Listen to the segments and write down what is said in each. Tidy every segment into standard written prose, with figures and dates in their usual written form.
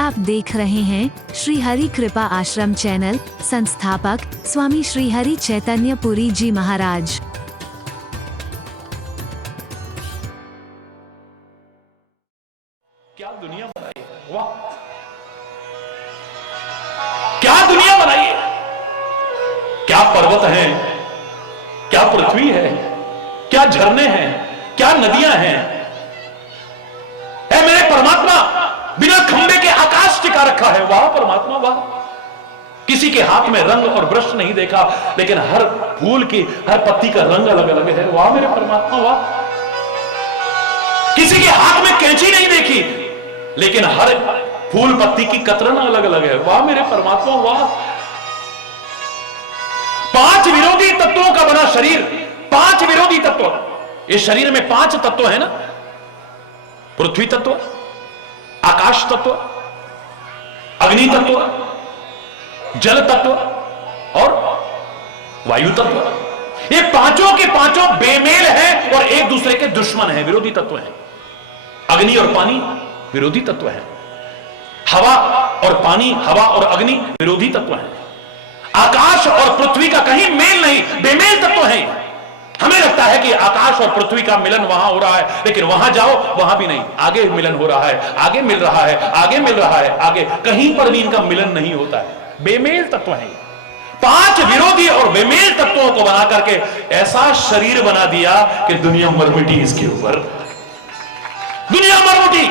आप देख रहे हैं श्री हरि कृपा आश्रम चैनल। संस्थापक स्वामी श्री हरि चैतन्य पुरी जी महाराज। क्या दुनिया बनाई है, वाह क्या दुनिया बनाई है। क्या पर्वत हैं, क्या पृथ्वी है, क्या झरने हैं, क्या नदियां हैं। ऐ मेरे परमात्मा, बिना खंबे के आकाश टिका रखा है। वाह परमात्मा वाह। किसी के हाथ में रंग और ब्रश नहीं देखा, लेकिन हर फूल की हर पत्ती का रंग अलग अलग है। वाह मेरे परमात्मा वाह। किसी के हाथ में कैंची नहीं देखी, लेकिन हर फूल पत्ती की कतरन अलग अलग है। वाह मेरे परमात्मा वाह। 5 विरोधी तत्वों का बना शरीर, 5 विरोधी तत्व। इस शरीर में 5 तत्व है ना, पृथ्वी तत्व, आकाश तत्व, अग्नि तत्व, जल तत्व और वायु तत्व। ये पांचों के पांचों बेमेल हैं और एक दूसरे के दुश्मन हैं, विरोधी तत्व हैं। अग्नि और पानी विरोधी तत्व है। हवा और पानी, हवा और अग्नि विरोधी तत्व है। आकाश और पृथ्वी का कहीं मेल नहीं, बेमेल तत्व है। हमें लगता है कि आकाश और पृथ्वी का मिलन वहां हो रहा है, लेकिन वहां जाओ वहां भी नहीं। आगे मिलन हो रहा है, आगे मिल रहा है, आगे मिल रहा है, आगे कहीं पर भी इनका मिलन नहीं होता है। बेमेल तत्व है। 5 विरोधी और बेमेल तत्वों को बना करके ऐसा शरीर बना दिया कि दुनिया मरमिटी इसके ऊपर, दुनिया मरमिटी।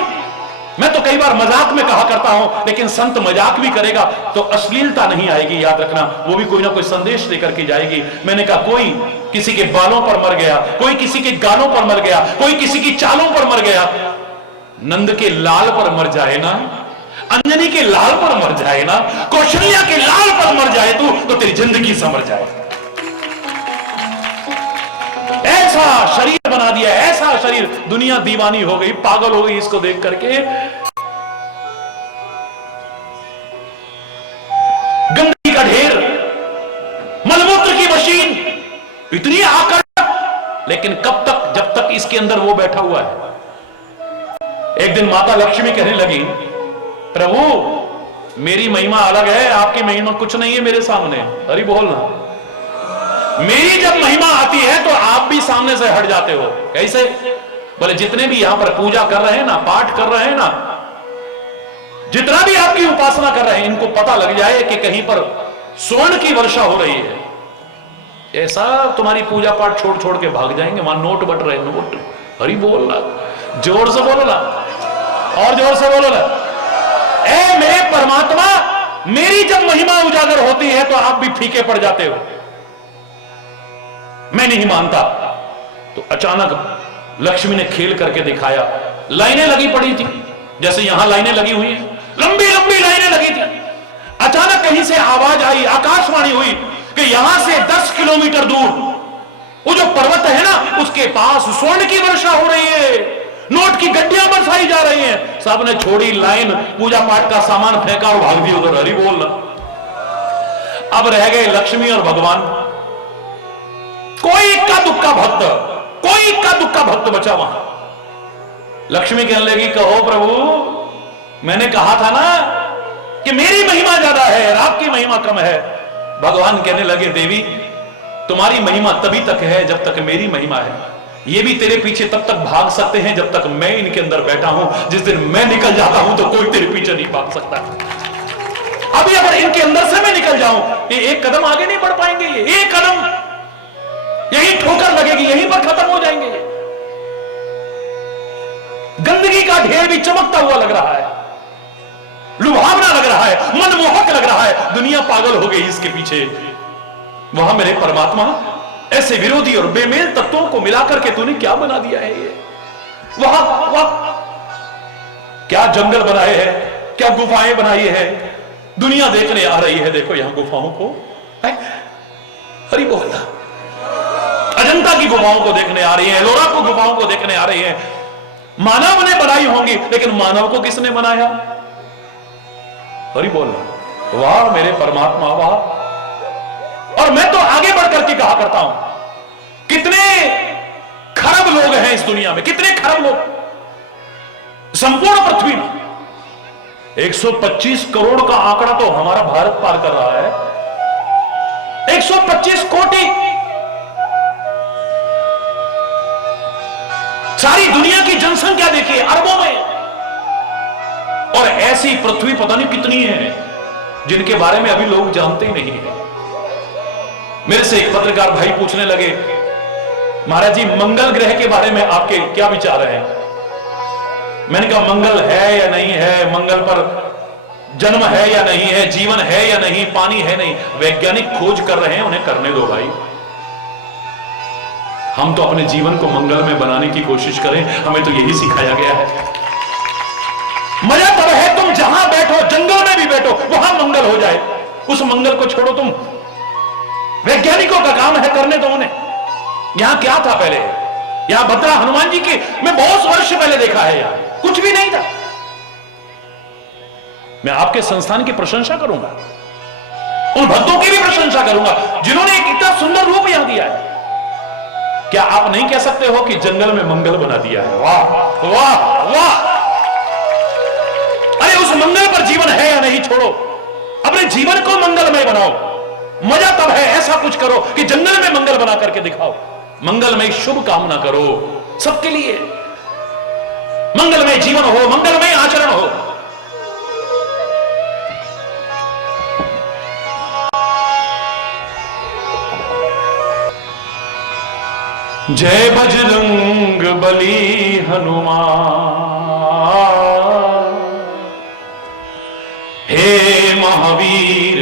मैं तो कई बार मजाक में कहा करता हूं, लेकिन संत मजाक भी करेगा तो अश्लीलता नहीं आएगी, याद रखना। वो भी कोई ना कोई संदेश लेकर के जाएगी। मैंने कहा कोई किसी के बालों पर मर गया, कोई किसी के गालों पर मर गया, कोई किसी की चालों पर मर गया। नंद के लाल पर मर जाए ना, अंजनी के लाल पर मर जाए ना, कौशल्या के लाल पर मर जाए तो तेरी जिंदगी समझ जाए। ऐसा शरीर बना दिया, ऐसा शरीर। दुनिया दीवानी हो गई, पागल हो गई इसको देख करके। गंदगी का ढेर, मलमूत्र की मशीन, इतनी आकर्षक, लेकिन कब तक, जब तक इसके अंदर वो बैठा हुआ है। एक दिन माता लक्ष्मी कहने लगी, प्रभु मेरी महिमा अलग है, आपकी महिमा कुछ नहीं है मेरे सामने। अरे बोलना, मेरी जब महिमा आती है तो आप भी सामने से हट जाते हो। कैसे? बोले जितने भी यहां पर पूजा कर रहे हैं ना, पाठ कर रहे हैं ना, जितना भी आपकी उपासना कर रहे हैं, इनको पता लग जाए कि कहीं पर स्वर्ण की वर्षा हो रही है, ऐसा तुम्हारी पूजा पाठ छोड़ छोड़ के भाग जाएंगे। वहां नोट बट रहे, नोट। हरी बोलना, जोर से बोलो ना, और जोर से बोलो ना। ए मेरे परमात्मा, मेरी जब महिमा उजागर होती है तो आप भी फीके पड़ जाते हो। मैं नहीं मानता। तो अचानक लक्ष्मी ने खेल करके दिखाया। लाइनें लगी पड़ी थी, जैसे यहां लाइनें लगी हुई हैं, लंबी लंबी लाइनें लगी थी। अचानक कहीं से आवाज आई, आकाशवाणी हुई कि यहां से 10 किलोमीटर दूर वो जो पर्वत है ना, उसके पास स्वर्ण की वर्षा हो रही है, नोट की गड्डियां बरसाई जा रही हैं। सब ने छोड़ी लाइन, पूजा पाठ का सामान फेंका और भाग दिया उधर। हरि बोल। अब रह गए लक्ष्मी और भगवान। कोई इक्का दुक्का भक्त, कोई इक्का दुक्का भक्त बचा वहां। लक्ष्मी कहने लगी, कहो प्रभु मैंने कहा था ना कि मेरी महिमा ज्यादा है, आपकी महिमा कम है। भगवान कहने लगे, देवी तुम्हारी महिमा तभी तक है जब तक मेरी महिमा है। ये भी तेरे पीछे तब तक भाग सकते हैं जब तक मैं इनके अंदर बैठा हूं। जिस दिन मैं निकल जाता हूं तो कोई तेरे पीछे नहीं भाग सकता। अभी अगर इनके अंदर से मैं निकल जाऊं, ये एक कदम आगे नहीं बढ़ पाएंगे। ये एक कदम, यही ठोकर लगेगी, यहीं पर खत्म हो जाएंगे। गंदगी का ढेर भी चमकता हुआ लग रहा है, लुभावना लग रहा है, मनमोहक लग रहा है। दुनिया पागल हो गई इसके पीछे। वहां मेरे परमात्मा ऐसे विरोधी और बेमेल तत्वों को मिलाकर के तूने क्या बना दिया है। ये वहां क्या जंगल बनाए हैं, क्या गुफाएं बनाई है। दुनिया देखने आ रही है, देखो यहां गुफाओं को। हरि बोल। अजंता की गुफाओं को देखने आ रही है, एलोरा को गुफाओं को देखने आ रही है। मानव ने बनाई होंगी, लेकिन मानव को किसने बनाया। हरि बोल। वाह मेरे परमात्मा वाह। और मैं तो आगे बढ़ करके कहा करता हूं, कितने खरब लोग हैं इस दुनिया में, कितने खरब लोग संपूर्ण पृथ्वी में। 125 करोड़ का आंकड़ा तो हमारा भारत पार कर रहा है। 125 कोटि। सारी दुनिया की जनसंख्या देखिए, अरबों में। और ऐसी पृथ्वी पता नहीं कितनी है जिनके बारे में अभी लोग जानते ही नहीं है। मेरे से एक पत्रकार भाई पूछने लगे, महाराज जी मंगल ग्रह के बारे में आपके क्या विचार हैं? मैंने कहा मंगल है या नहीं है, मंगल पर जन्म है या नहीं है, जीवन है या नहीं, पानी है नहीं, वैज्ञानिक खोज कर रहे हैं, उन्हें करने दो भाई। हम तो अपने जीवन को मंगल में बनाने की कोशिश करें, हमें तो यही सिखाया गया है। मजा तब है तुम जहां बैठो, जंगल में भी बैठो, वहां मंगल हो जाए। उस मंगल को छोड़ो तुम, वैज्ञानिकों का काम है, करने दो उन्हें। यहां क्या था पहले? यहां भद्रा हनुमान जी के मैं बहुत वर्ष पहले देखा है, यहां कुछ भी नहीं था। मैं आपके संस्थान की प्रशंसा करूंगा, उन भक्तों की भी प्रशंसा करूंगा जिन्होंने एक इतना सुंदर रूप यहां दिया है। क्या आप नहीं कह सकते हो कि जंगल में मंगल बना दिया है? वाह वाह वाह! अरे उस मंगल पर जीवन है या नहीं छोड़ो, अपने जीवन को मंगलमय बनाओ। मजा तब है ऐसा कुछ करो कि जंगल में मंगल बना करके दिखाओ। मंगलमय शुभ कामना करो सबके लिए, मंगलमय जीवन हो, मंगलमय आचरण हो। जय बजरंग बली हनुमान, हे महावीर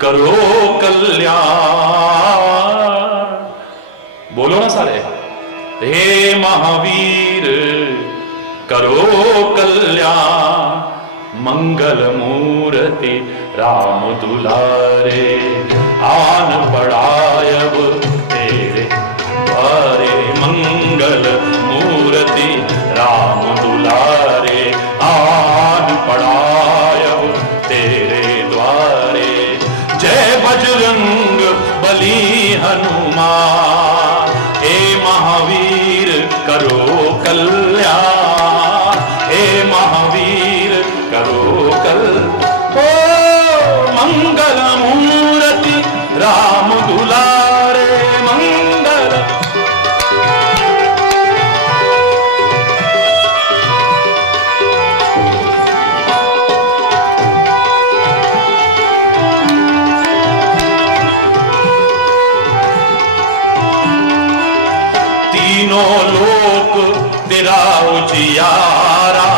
करो कल्याण। बोलो ना सारे, हे महावीर करो कल्याण, मंगल मूर्ति राम दुलारे, आन पड़ायब तेरे द्वारे, मंगल मूर्ति राम दुलारे, आन पड़ायब तेरे द्वारे। जय बजरंग बली हनुमान, हे महावीर करो कल्याण, हे महावीर करो कल्याण। ओ मंगल मूर्ति राम दुलारे, मंगल। तीनों लोक तेरा उजियारा,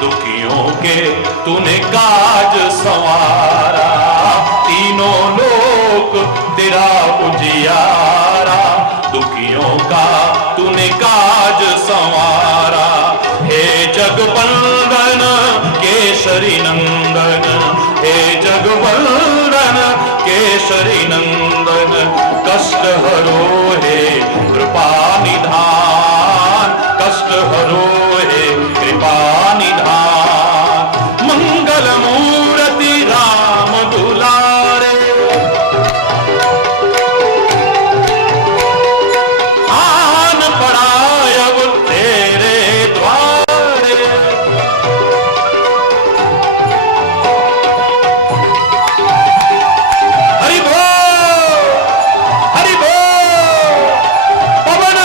दुखियों के तूने काज संवारा। तीनों लोक तेरा उजियारा, दुखियों का तूने काज संवारा। हे जगवंदन केसरी नंदन, हे जगवंदन केसरी नंदन, कष्ट हरो हे कृपा निधान, कष्ट हरो हे कृपा निधान। मंगल मूर्ति राम दुलारे, आन पड़ायब तेरे द्वारे। हरि बोल, हरि बोल। पवन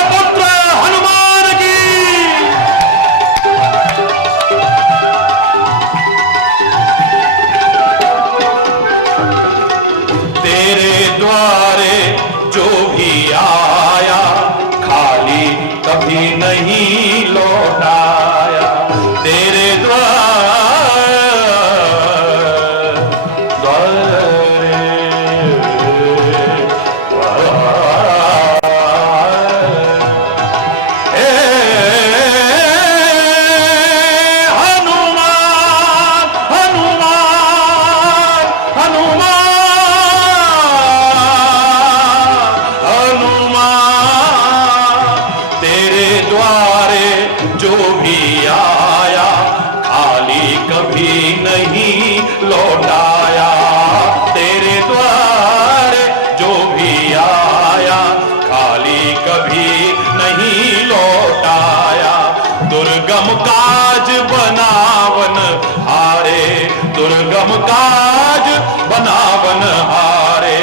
काज बनावन हारे,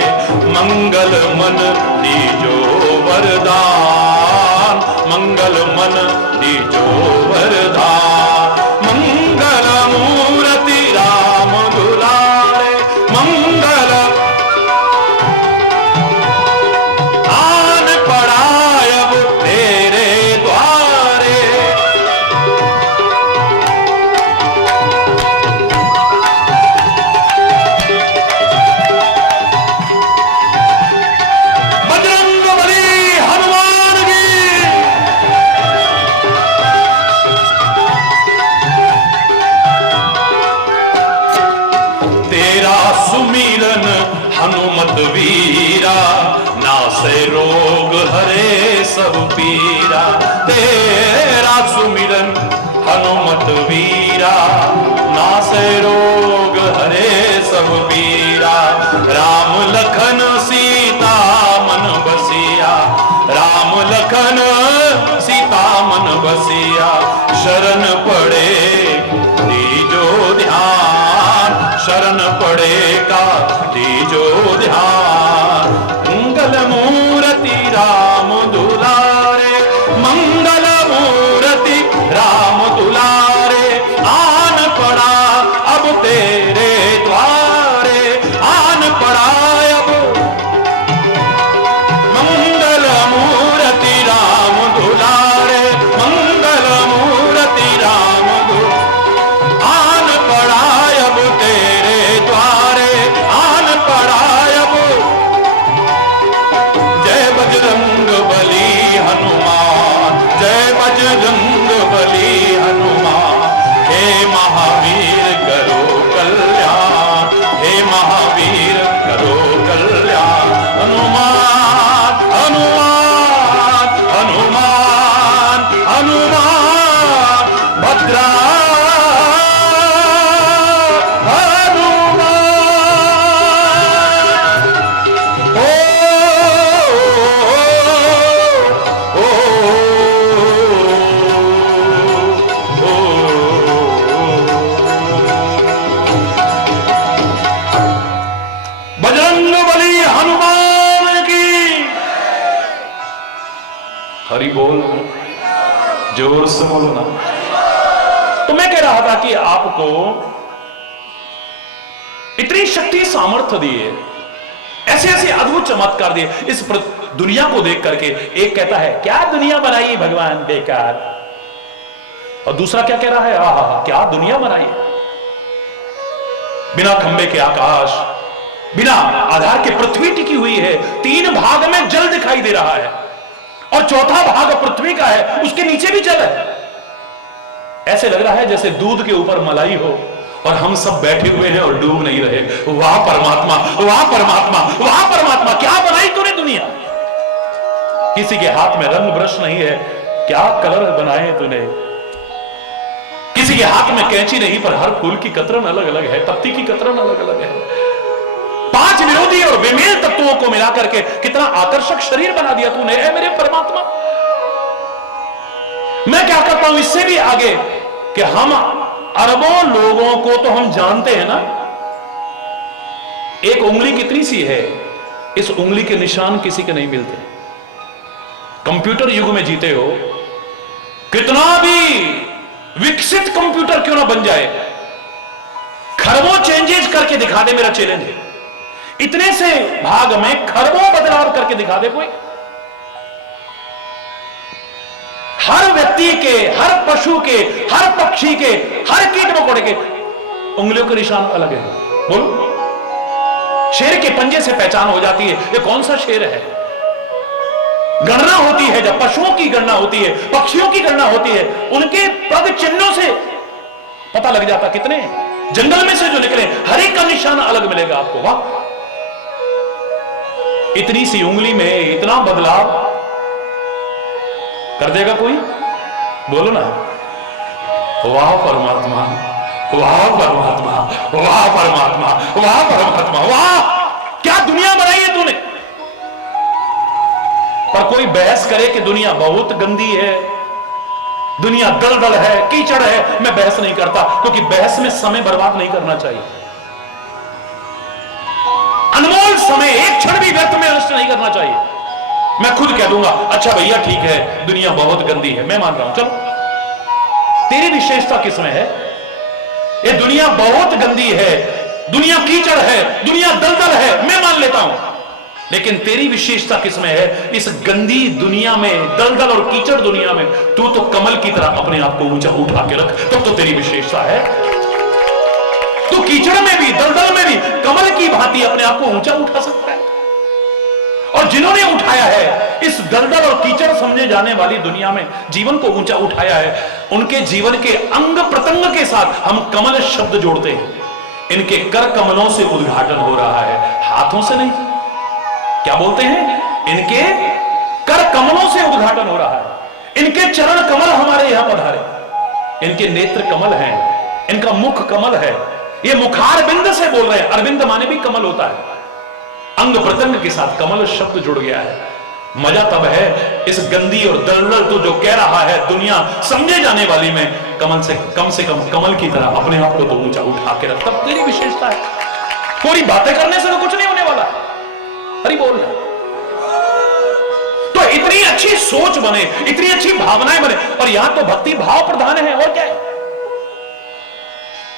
मंगल मन दीजो वरदान, मंगल मन दीजो वरदान। मंगल मूर्ति राम दुलारे, मंगल आन पड़ाय अब तेरे द्वारे। बजरंगबली हनुमान की। तेरा सुमिरन हनुमत वीरा, नासे रोग हरे सब पीरा। तेरा सुमिरन हनुमत वीरा, नासे रोग हरे सब पीरा। राम लखन सीता मन बसिया, राम लखन सीता मन बसिया। शरण पड़े दीजो ध्यान, शरण पड़ेगा दीजो ध्यान। मंगल मूर्ति राम दुलारे, मंगल मूर्ति राम दुलारे। आन पड़ा अब तेरे द्वारे, आन पड़ा अब। मंगल मूर्ति राम दुलारे, मंगल मूर्ति राम दुलारे। आन पड़ा अब तेरे द्वारे, आन पड़ा अब। जय बजरंग बली हनुमान, जय बजरंग बली हनुमान। हे महावीर करो कल्याण, हे महावीर करो कल्याण। हनुमान हनुमान हनुमान हनुमान, भद्रा हनुमान। ओ, ओ, ओ, बजरंगबली हनुमान की। हरि बोल, जोर से बोलो ना। तो मैं कह रहा था कि आपको इतनी शक्ति सामर्थ्य दिए, ऐसे ऐसे अद्भुत चमत्कार दिए इस दुनिया को देख करके। एक कहता है क्या दुनिया बनाई भगवान बेकार, और दूसरा क्या कह रहा है, आहा क्या दुनिया बनाई है। बिना खंबे के आकाश, बिना आधार के पृथ्वी टिकी हुई है। 3 भाग में जल दिखाई दे रहा है और चौथा भाग पृथ्वी का है, उसके नीचे भी जल है। ऐसे लग रहा है जैसे दूध के ऊपर मलाई हो और हम सब बैठे हुए हैं और डूब नहीं रहे। वाह परमात्मा, वाह परमात्मा, वाह परमात्मा, क्या बनाई तूने दुनिया। किसी के हाथ में रंग ब्रश नहीं है, क्या कलर बनाए तूने। किसी के हाथ में कैंची नहीं, पर हर फूल की कतरन अलग अलग है, पत्ती की कतरन अलग अलग है। 5 विरोधी और बेमेल तत्वों को मिलाकर के कितना आकर्षक शरीर बना दिया तूने, है मेरे परमात्मा। मैं क्या करता हूं इससे भी आगे कि हम अरबों लोगों को तो हम जानते हैं ना, एक उंगली कितनी सी है, इस उंगली के निशान किसी के नहीं मिलते। कंप्यूटर युग में जीते हो, कितना भी विकसित कंप्यूटर क्यों ना बन जाए, खरबों चेंजेस करके दिखा दे, मेरा चैलेंज है। इतने से भाग में खरबों बदलाव करके दिखा दे कोई। हर व्यक्ति के, हर पशु के, हर पक्षी के, हर कीट मकोड़े के उंगलियों के निशान अलग है। बोलो, शेर के पंजे से पहचान हो जाती है ये कौन सा शेर है। गणना होती है, जब पशुओं की गणना होती है, पक्षियों की गणना होती है, उनके पग चिन्हों से पता लग जाता कितने जंगल में से जो निकले, हर एक का निशान अलग मिलेगा आपको। वाह, इतनी सी उंगली में इतना बदलाव कर देगा कोई। बोलो ना, वाह परमात्मा, वाह परमात्मा, वाह परमात्मा, वाह परमात्मा, वाह क्या दुनिया बनाई है तूने। पर कोई बहस करे कि दुनिया बहुत गंदी है, दुनिया दलदल है, कीचड़ है, मैं बहस नहीं करता, क्योंकि बहस में समय बर्बाद नहीं करना चाहिए। अनमोल समय एक क्षण भी व्यर्थ में नष्ट नहीं करना चाहिए। मैं खुद कह दूंगा, अच्छा भैया ठीक है, दुनिया बहुत गंदी है, मैं मान रहा हूं, चलो तेरी विशेषता किसमें है? ये दुनिया बहुत गंदी है, दुनिया कीचड़ है, दुनिया दलदल है, मैं मान लेता हूं, लेकिन तेरी विशेषता किसमें है? इस गंदी दुनिया में, दलदल और कीचड़ दुनिया में तू तो कमल की तरह अपने आप को ऊंचा उठा के रख, तब तो तेरी विशेषता है। तू कीचड़ में भी, दलदल में भी कमल की भांति अपने आप को ऊंचा उठा सकता है। और जिन्होंने उठाया है इस दलदल और कीचड़ समझे जाने वाली दुनिया में, जीवन को ऊंचा उठाया है, उनके जीवन के अंग प्रत्यंग के साथ हम कमल शब्द जोड़ते हैं। इनके कर कमलों से उद्घाटन हो रहा है, हाथों से नहीं। क्या बोलते हैं? इनके कर कमलों से उद्घाटन हो रहा है, इनके चरण कमल हमारे यहां पधारे, इनके नेत्र कमल हैं, इनका मुख कमल है, ये मुखारबिंद से बोल रहे हैं। अरविंद माने भी कमल होता है। अंग प्रत्यंग के साथ कमल शब्द जुड़ गया है। मजा तब है इस गंदी और दलदल तो जो कह रहा है दुनिया समझे जाने वाली में कम कमल की तरह अपने आप को तो ऊंचा उठा के रख, तब तेरी विशेषता है। कोई बातें करने से तो कुछ नहीं होने वाला। हरि बोल। तो इतनी अच्छी सोच बने, इतनी अच्छी भावनाएं बने, और यहां तो भक्ति भाव प्रधान है, और क्या है?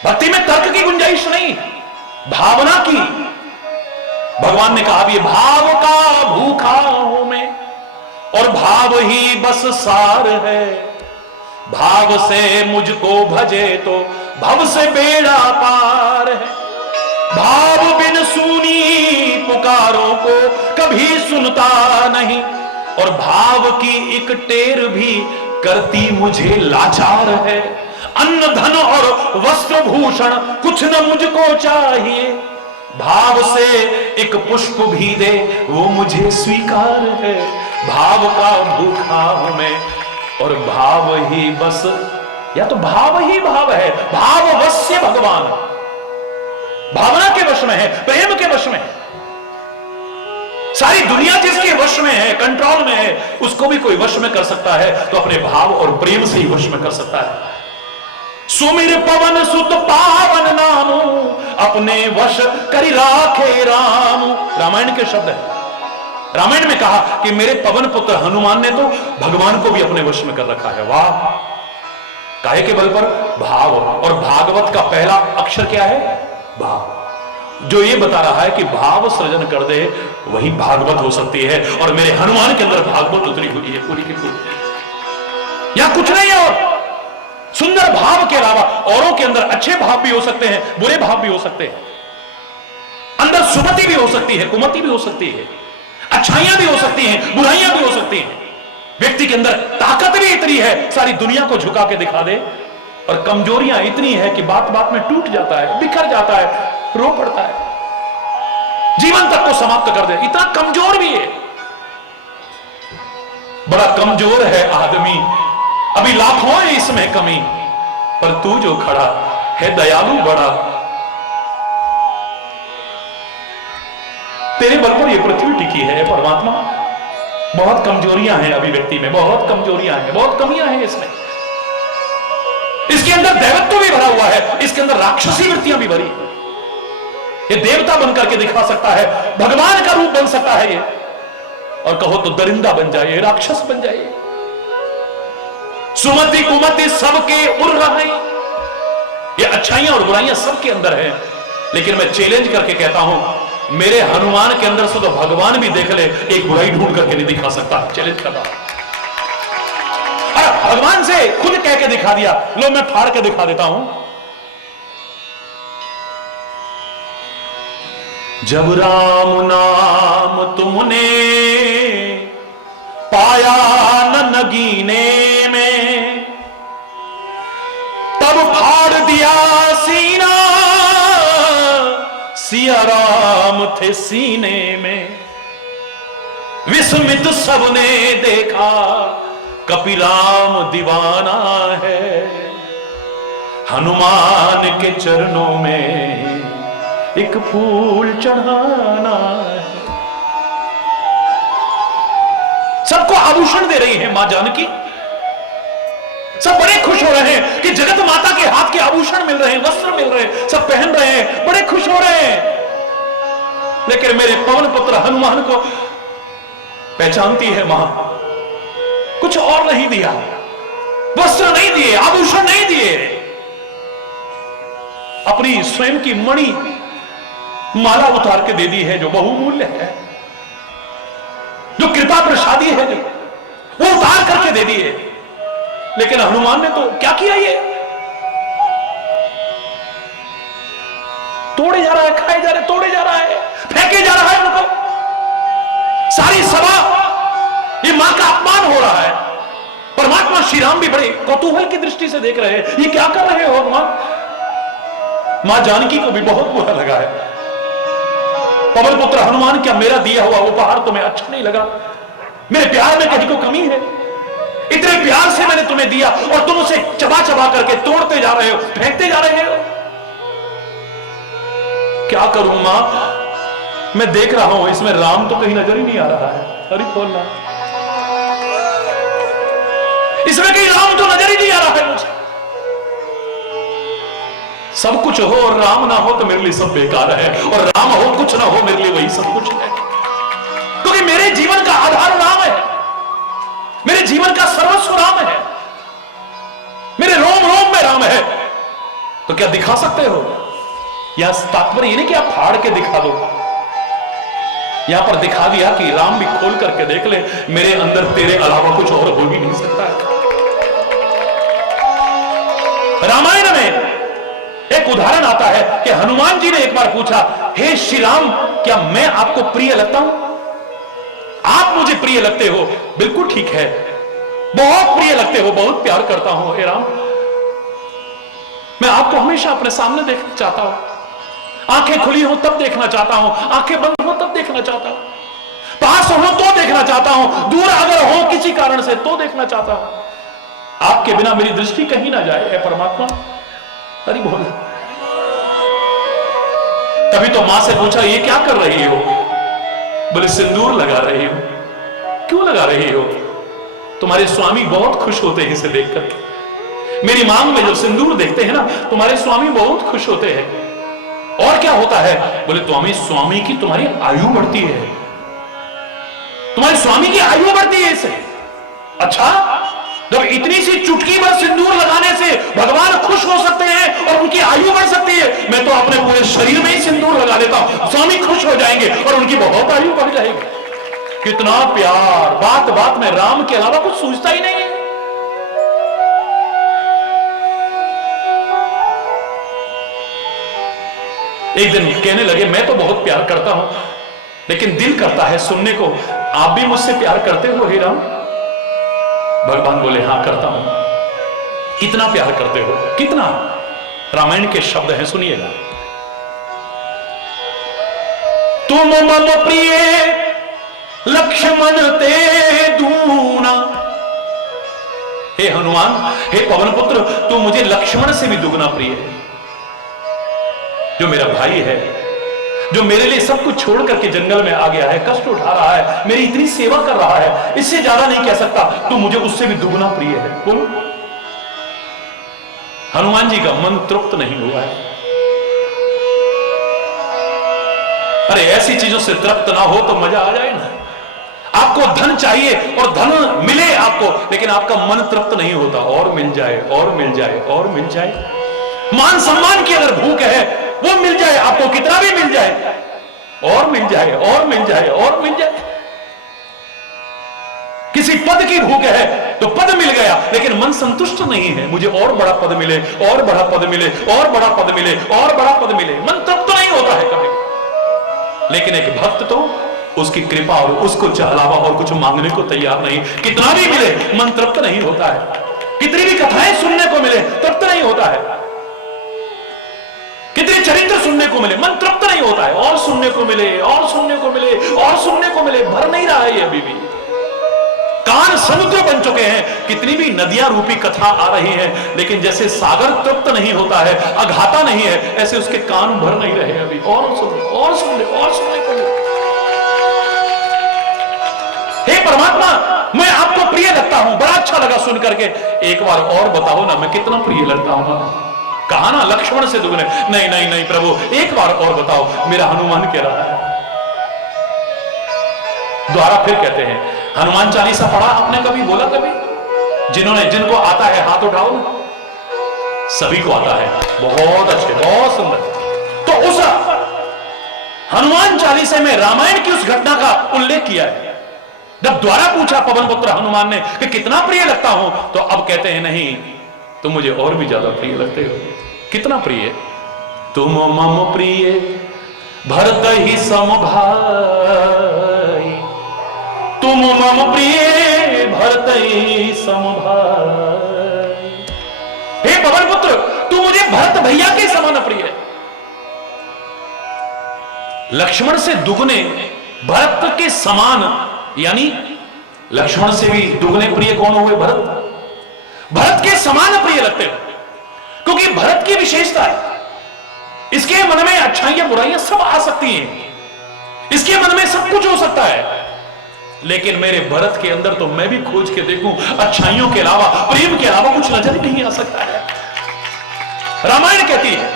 भक्ति में तर्क की गुंजाइश नहीं, भावना की। भगवान ने कहा ये भाव का भूखा हूं मैं, और भाव ही बस सार है। भाव से मुझको भजे तो भव से बेड़ा पार है। भाव बिन सुनी पुकारों को कभी सुनता नहीं, और भाव की एक टेर भी करती मुझे लाचार है। अन्न धन और वस्त्र भूषण कुछ न मुझको चाहिए, भाव से एक पुष्प भी दे वो मुझे स्वीकार है। भाव का भूखा हूं मैं, और भाव ही बस, या तो भाव ही भाव है, भाव वश्य भगवान, भावना के वश में है, प्रेम के वश में है। सारी दुनिया जिसके वश में है, कंट्रोल में है, उसको भी कोई वश में कर सकता है तो अपने भाव और प्रेम से ही वश में कर सकता है। सुमिर पवन सुत पावन नामू, अपने वश करी राखे राम। रामायण के शब्द है। रामायण में कहा कि मेरे पवन पुत्र हनुमान ने तो भगवान को भी अपने वश में कर रखा है। वाह! काहे के बल पर? भाव। और भागवत का पहला अक्षर क्या है? भाव। जो ये बता रहा है कि भाव सृजन कर दे वही भागवत हो सकती है, और मेरे हनुमान के अंदर भागवत उतरी हुई है पूरी की पूरी। यहां कुछ नहीं है और सुंदर भाव के अलावा औरों के अंदर अच्छे भाव भी हो सकते हैं, बुरे भाव भी हो सकते हैं, अंदर सुमति भी हो सकती है, कुमति भी हो सकती है, अच्छाइयां भी हो सकती हैं, बुराइयां भी हो सकती हैं। व्यक्ति के अंदर ताकत भी इतनी है सारी दुनिया को झुका के दिखा दे, और कमजोरियां इतनी है कि बात बात में टूट जाता है, बिखर जाता है, रो पड़ता है, जीवन तक को समाप्त कर दे। इतना कमजोर भी है, बड़ा कमजोर है आदमी, अभी लाखों है इसमें कमी, पर तू जो खड़ा है दयालु बड़ा। तेरे बल पर ये पृथ्वी टिकी है परमात्मा। बहुत कमजोरियां हैं अभिव्यक्ति में, बहुत कमजोरियां हैं, बहुत कमियां हैं इसमें। इसके अंदर दैवत्व भी भरा हुआ है, इसके अंदर राक्षसी वृत्तियां भी भरी। ये देवता बनकर के दिखा सकता है, भगवान का रूप बन सकता है ये, और कहो तो दरिंदा बन जाए, राक्षस बन जाए। सुमति कुमति सबके उड़ रही, ये अच्छाइयां और बुराइयां सबके अंदर है। लेकिन मैं चैलेंज करके कहता हूं, मेरे हनुमान के अंदर से तो भगवान भी देख ले, एक बुराई ढूंढ करके नहीं दिखा सकता। चैलेंज करता हूं, भगवान से खुद कह के दिखा दिया। लो मैं फाड़ के दिखा देता हूं। जब राम नाम तुमने पाया न नगीने में, तब फाड़ दिया सीना, सिया राम थे सीने में। विस्मित सबने देखा कपिराम दीवाना है, हनुमान के चरणों में एक फूल चढ़ाना है। सबको आभूषण दे रही है मां जानकी, सब बड़े खुश हो रहे हैं कि जगत माता के हाथ के आभूषण मिल रहे हैं, वस्त्र मिल रहे हैं, सब पहन रहे हैं, बड़े खुश हो रहे हैं। लेकिन लेकिन मेरे पवन पुत्र हनुमान को पहचानती है मां। कुछ और नहीं दिया, वस्त्र नहीं दिए, आभूषण नहीं दिए, अपनी स्वयं की मणि माला उतार के दे दी है, जो बहुमूल्य है, जो कृपा प्रसादी है, वो उतार करके दे दी है। लेकिन हनुमान ने तो क्या किया? ये तोड़े जा रहा है, खाए जा रहे, तोड़े जा रहा है, फेंके जा रहा है उनको। सारी सभा, ये मां का अपमान हो रहा है। परमात्मा श्री राम भी बड़े कौतूहल की दृष्टि से देख रहे हैं, ये क्या कर रहे हो भगवान। मां जानकी को भी बहुत बुरा लगा है। पवन पुत्र हनुमान, क्या मेरा दिया हुआ उपहार तुम्हें अच्छा नहीं लगा? मेरे प्यार में कहीं को कमी है? इतने प्यार से मैंने तुम्हें दिया और तुम उसे चबा चबा करके तोड़ते जा रहे हो, फेंकते जा रहे हो। क्या करूं मां, मैं देख रहा हूं इसमें राम तो कहीं नजर ही नहीं आ रहा है। अरे बोलना, इसमें कहीं राम तो नजर ही नहीं आ रहा है मुझे। सब कुछ हो और राम ना हो तो मेरे लिए सब बेकार है, और राम हो कुछ ना हो मेरे लिए वही सब कुछ है। क्योंकि मेरे जीवन का आधार राम है, मेरे जीवन का सर्वस्व राम है, मेरे रोम रोम में राम है। तो क्या दिखा सकते हो? या तात्पर्य ये नहीं कि आप फाड़ के दिखा दो, यहां पर दिखा दिया कि राम भी खोल करके देख ले, मेरे अंदर तेरे अलावा कुछ और हो ही नहीं सकता है। रामायण में एक उदाहरण आता है कि हनुमान जी ने एक बार पूछा, हे श्री राम, क्या मैं आपको प्रिय लगता हूं? आप मुझे प्रिय लगते हो। बिल्कुल ठीक है, बहुत प्रिय लगते हो, बहुत प्यार करता हूं हे राम। मैं आपको हमेशा अपने सामने देखना चाहता हूं, आंखें खुली हो तब देखना चाहता हूं, आंखें बंद हो तब देखना चाहता हूं, पास हो तो देखना चाहता हूं, दूर अगर हो किसी कारण से तो देखना चाहता हूं। आपके बिना मेरी दृष्टि कहीं ना जाए है परमात्मा। अरे बोल। तभी तो मां से पूछा, ये क्या कर रही हो? बोले सिंदूर लगा रही हो। क्यों लगा रही हो? तुम्हारे स्वामी बहुत खुश होते हैं इसे देख करके। मेरी मांग में जब सिंदूर देखते हैं ना, तुम्हारे स्वामी बहुत खुश होते हैं। और क्या होता है? बोले तुम्हारे स्वामी की तुम्हारी आयु बढ़ती है, तुम्हारे स्वामी की आयु बढ़ती है इससे। अच्छा, जब इतनी सी चुटकी भर सिंदूर लगाने से भगवान खुश हो सकते हैं और उनकी आयु बढ़ सकती है, मैं तो अपने पूरे शरीर में ही सिंदूर लगा देता हूं, स्वामी खुश हो जाएंगे और उनकी बहुत आयु बढ़ जाएगी। कितना प्यार, बात बात में राम के अलावा कुछ सूझता ही नहीं है। एक दिन कहने लगे, मैं तो बहुत प्यार करता हूं, लेकिन दिल करता है सुनने को, आप भी मुझसे प्यार करते हो हे राम? भगवान बोले, हां करता हूं। कितना प्यार करते हो? कितना? रामायण के शब्द हैं, सुनिएगा। तुम मम प्रिय लक्ष्मण ते दूना। हे हनुमान, हे पवन पुत्र, तू मुझे लक्ष्मण से भी दुगना प्रिय है, जो मेरा भाई है, जो मेरे लिए सब कुछ छोड़ करके जंगल में आ गया है, कष्ट उठा रहा है, मेरी इतनी सेवा कर रहा है, इससे ज्यादा नहीं कह सकता, तू मुझे उससे भी दुगना प्रिय है। बोलो। हनुमान जी का मन तृप्त नहीं हुआ है। अरे ऐसी चीजों से तृप्त ना हो तो मजा आ जाए ना। आपको धन चाहिए और धन मिले आपको, लेकिन आपका मन तृप्त नहीं होता, और मिल जाए और मिल जाए और मिल जाए। मान सम्मान की अगर भूख है, वो मिल जाए आपको, कितना भी मिल जाए, और मिल जाए और मिल जाए और मिल जाए। किसी पद की भूख है तो पद मिल गया, लेकिन मन संतुष्ट नहीं है, मुझे और बड़ा पद मिले, और बड़ा पद मिले, और बड़ा पद मिले, और बड़ा पद मिले। मन तृप्त नहीं होता है कभी। लेकिन एक भक्त तो उसकी कृपा और उसको अलावा और कुछ मांगने को तैयार नहीं। कितना भी मिले मन तृप्त नहीं होता है, कितनी भी कथाएं सुनने को मिले तृप्त नहीं होता है, कितने चरित्र सुनने को मिले मन तृप्त नहीं होता है, और सुनने को मिले और सुनने को मिले और सुनने को मिले, भर नहीं रहा है ये अभी भी। कान समुद्र बन चुके हैं, कितनी भी नदियां रूपी कथा आ रही है, लेकिन जैसे सागर तृप्त नहीं होता है, अघाता नहीं है, ऐसे उसके कान भर नहीं रहे अभी, और सुनने और सुनने और सुनने को मिले। हे परमात्मा, मैं आपको प्रिय लगता हूं, बड़ा अच्छा लगा सुन करके, एक बार और बताओ ना मैं कितना प्रिय लगता हूं। कहा ना लक्ष्मण से दुगने। नहीं नहीं नहीं प्रभु, एक बार और बताओ। मेरा हनुमान कह रहा है, द्वारा फिर कहते हैं, हनुमान चालीसा पढ़ा आपने कभी, बोला कभी? जिनको आता है हाथ उठाओ ना। सभी को आता है, बहुत अच्छे, बहुत सुंदर। तो उस हनुमान चालीसे में रामायण की उस घटना का उल्लेख किया है। जब द्वारा पूछा पवन पुत्र हनुमान ने कि कितना प्रिय लगता हूं, तो अब कहते हैं नहीं, तुम मुझे और भी ज्यादा प्रिय लगते हो। कितना प्रिय? तुम मम प्रिय भरत ही सम भाई, तुम मम प्रिय भरत ही सम भाई। हे पवन पुत्र, तू मुझे भरत भैया के समान प्रिय है। लक्ष्मण से दुगने भरत के समान, यानी लक्ष्मण से भी दुगने प्रिय कौन हुए? भरत के समान प्रिय लगते हो, क्योंकि भरत की विशेषता है, इसके मन में अच्छाइयां बुराइयां सब आ सकती हैं, इसके मन में सब कुछ हो सकता है, लेकिन मेरे भरत के अंदर तो मैं भी खोज के देखूं, अच्छाइयों के अलावा, प्रेम के अलावा कुछ नजर ही नहीं आ सकता है। रामायण कहती है,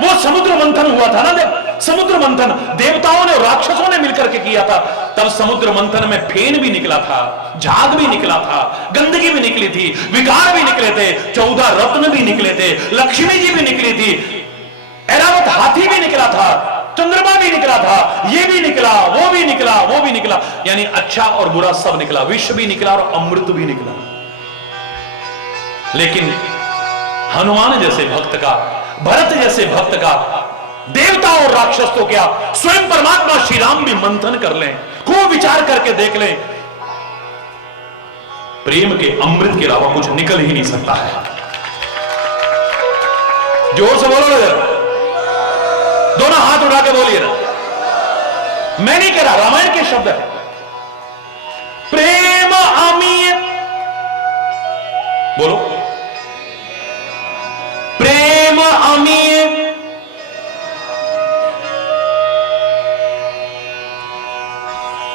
वो समुद्र मंथन हुआ था ना, जब समुद्र मंथन देवताओं ने और राक्षसों ने मिलकर के किया था, तब समुद्र मंथन में फेन भी निकला था, झाग भी निकला था, गंदगी भी निकली थी, विकार भी निकले थे, 14 रत्न भी निकले थे, लक्ष्मी जी भी निकली थी, ऐरावत हाथी भी निकला था, चंद्रमा भी निकला था, ये भी निकला, वो भी निकला, वो भी निकला, यानी अच्छा और बुरा सब निकला, विष भी निकला और अमृत भी निकला। लेकिन हनुमान जैसे भक्त का, भरत जैसे भक्त का, देवता और राक्षस तो क्या, स्वयं परमात्मा श्री राम भी मंथन कर लें, खूब विचार करके देख लें, प्रेम के अमृत के अलावा कुछ निकल ही नहीं सकता है। जोर से बोलो जरा, दोनों हाथ उठा के बोलिए ना। मैं नहीं कह रहा, रामायण के शब्द है। प्रेम अमीय, बोलो, प्रेम अमीय,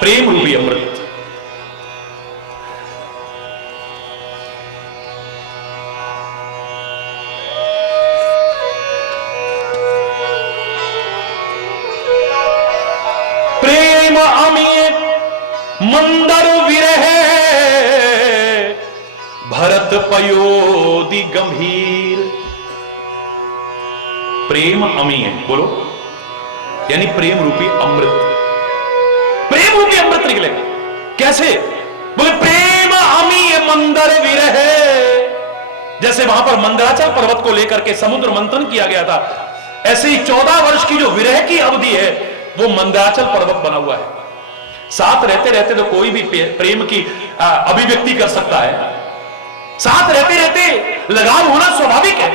प्रेम रूपी अमृत। प्रेम अमीय मंदर विरह भरत पयोदि गंभीर। प्रेम अमीय, बोलो, यानी प्रेम रूपी अमृत, प्रेम रूपी अमृत निकलेगा। कैसे? बोले प्रेम अमीय मंदर विरह, जैसे वहां पर मंदराचल पर्वत को लेकर के समुद्र मंथन किया गया था, ऐसे ही 14 वर्ष की जो विरह की अवधि है वो मंदराचल पर्वत बना हुआ है। साथ रहते रहते तो कोई भी प्रेम की अभिव्यक्ति कर सकता है, साथ रहते रहते लगाव होना स्वाभाविक है,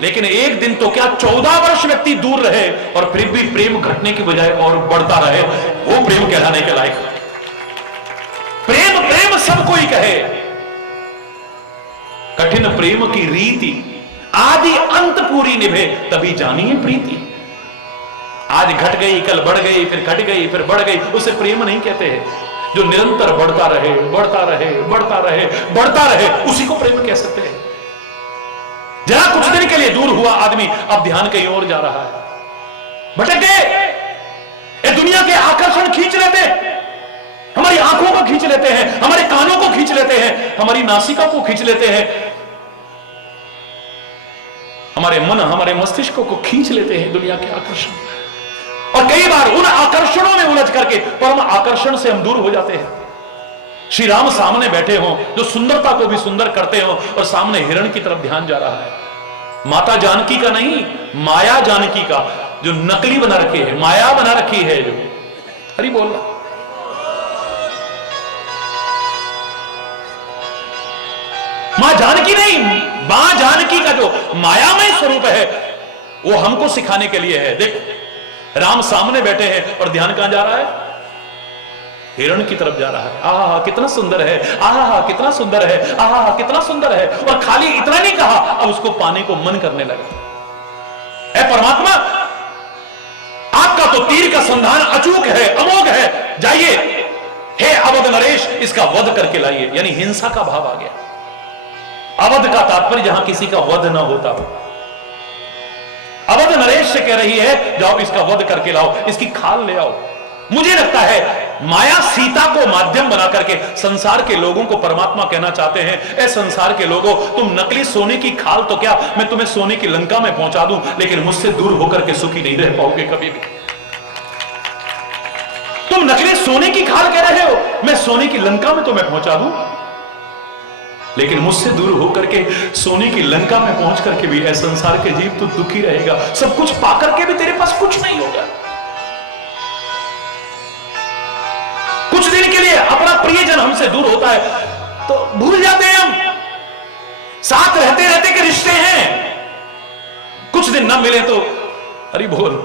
लेकिन एक दिन तो क्या 14 वर्ष व्यक्ति दूर रहे और फिर भी प्रेम घटने की बजाय और बढ़ता रहे, वो प्रेम कहलाने के लायक। प्रेम प्रेम सब कोई कहे, कठिन प्रेम की रीति आदि अंत पूरी निभे तभी जानिए प्रीति। आज घट गई, कल बढ़ गई, फिर घट गई, फिर बढ़ गई, उसे प्रेम नहीं कहते हैं। जो निरंतर बढ़ता रहे, बढ़ता रहे, बढ़ता रहे, बढ़ता रहे, उसी को प्रेम कह सकते हैं। जरा कुछ दिन के लिए दूर हुआ आदमी, अब ध्यान कहीं और जा रहा है, भटक गए, ये दुनिया के आकर्षण खींच लेते हैं, हमारी आंखों को खींच लेते हैं, हमारे कानों को खींच लेते हैं, हमारी नासिका को खींच लेते हैं, हमारे मन, हमारे मस्तिष्क को खींच लेते हैं दुनिया के आकर्षण। और कई बार उन आकर्षणों में उलझ करके परम आकर्षण से हम दूर हो जाते हैं। श्री राम सामने बैठे हों, जो सुंदरता को भी सुंदर करते हो, और सामने हिरण की तरफ ध्यान जा रहा है। माता जानकी का नहीं, माया जानकी का, जो नकली बना रखी है, माया बना रखी है, जो हरी बोल रहा, मां जानकी नहीं, मां जानकी का जो मायामय स्वरूप है वो हमको सिखाने के लिए है। देखो, राम सामने बैठे हैं और ध्यान कहां जा रहा है? हिरण की तरफ जा रहा है। आहा कितना सुंदर है, आहा कितना सुंदर है, आहा कितना सुंदर है। और खाली इतना नहीं कहा, अब उसको पाने को मन करने लगा। ऐ परमात्मा, आपका तो तीर का संधान अचूक है, अमोघ है, जाइए, हे अवध नरेश, इसका वध करके लाइए। यानी हिंसा का भाव आ गया। अवध का तात्पर्य जहां किसी का वध ना होता हो। अवध नरेश से कह रही है, जाओ इसका वध करके लाओ, इसकी खाल ले आओ। मुझे लगता है माया सीता को माध्यम बना करके संसार के लोगों को परमात्मा कहना चाहते हैं, ए संसार के लोगों, तुम नकली सोने की खाल तो क्या, मैं तुम्हें सोने की लंका में पहुंचा दूं, लेकिन मुझसे दूर होकर के सुखी नहीं रह पाओगे कभी भी। तुम नकली सोने की खाल कह रहे हो, मैं सोने की लंका में तुम्हें पहुंचा दूं, लेकिन मुझसे दूर होकर के सोने की लंका में पहुंच करके भी ऐ संसार के जीव तो दुखी रहेगा, सब कुछ पाकर के भी तेरे पास कुछ नहीं होगा। कुछ दिन के लिए अपना प्रियजन हमसे दूर होता है तो भूल जाते हैं हम, साथ रहते रहते के रिश्ते हैं, कुछ दिन ना मिले तो हरि बोल,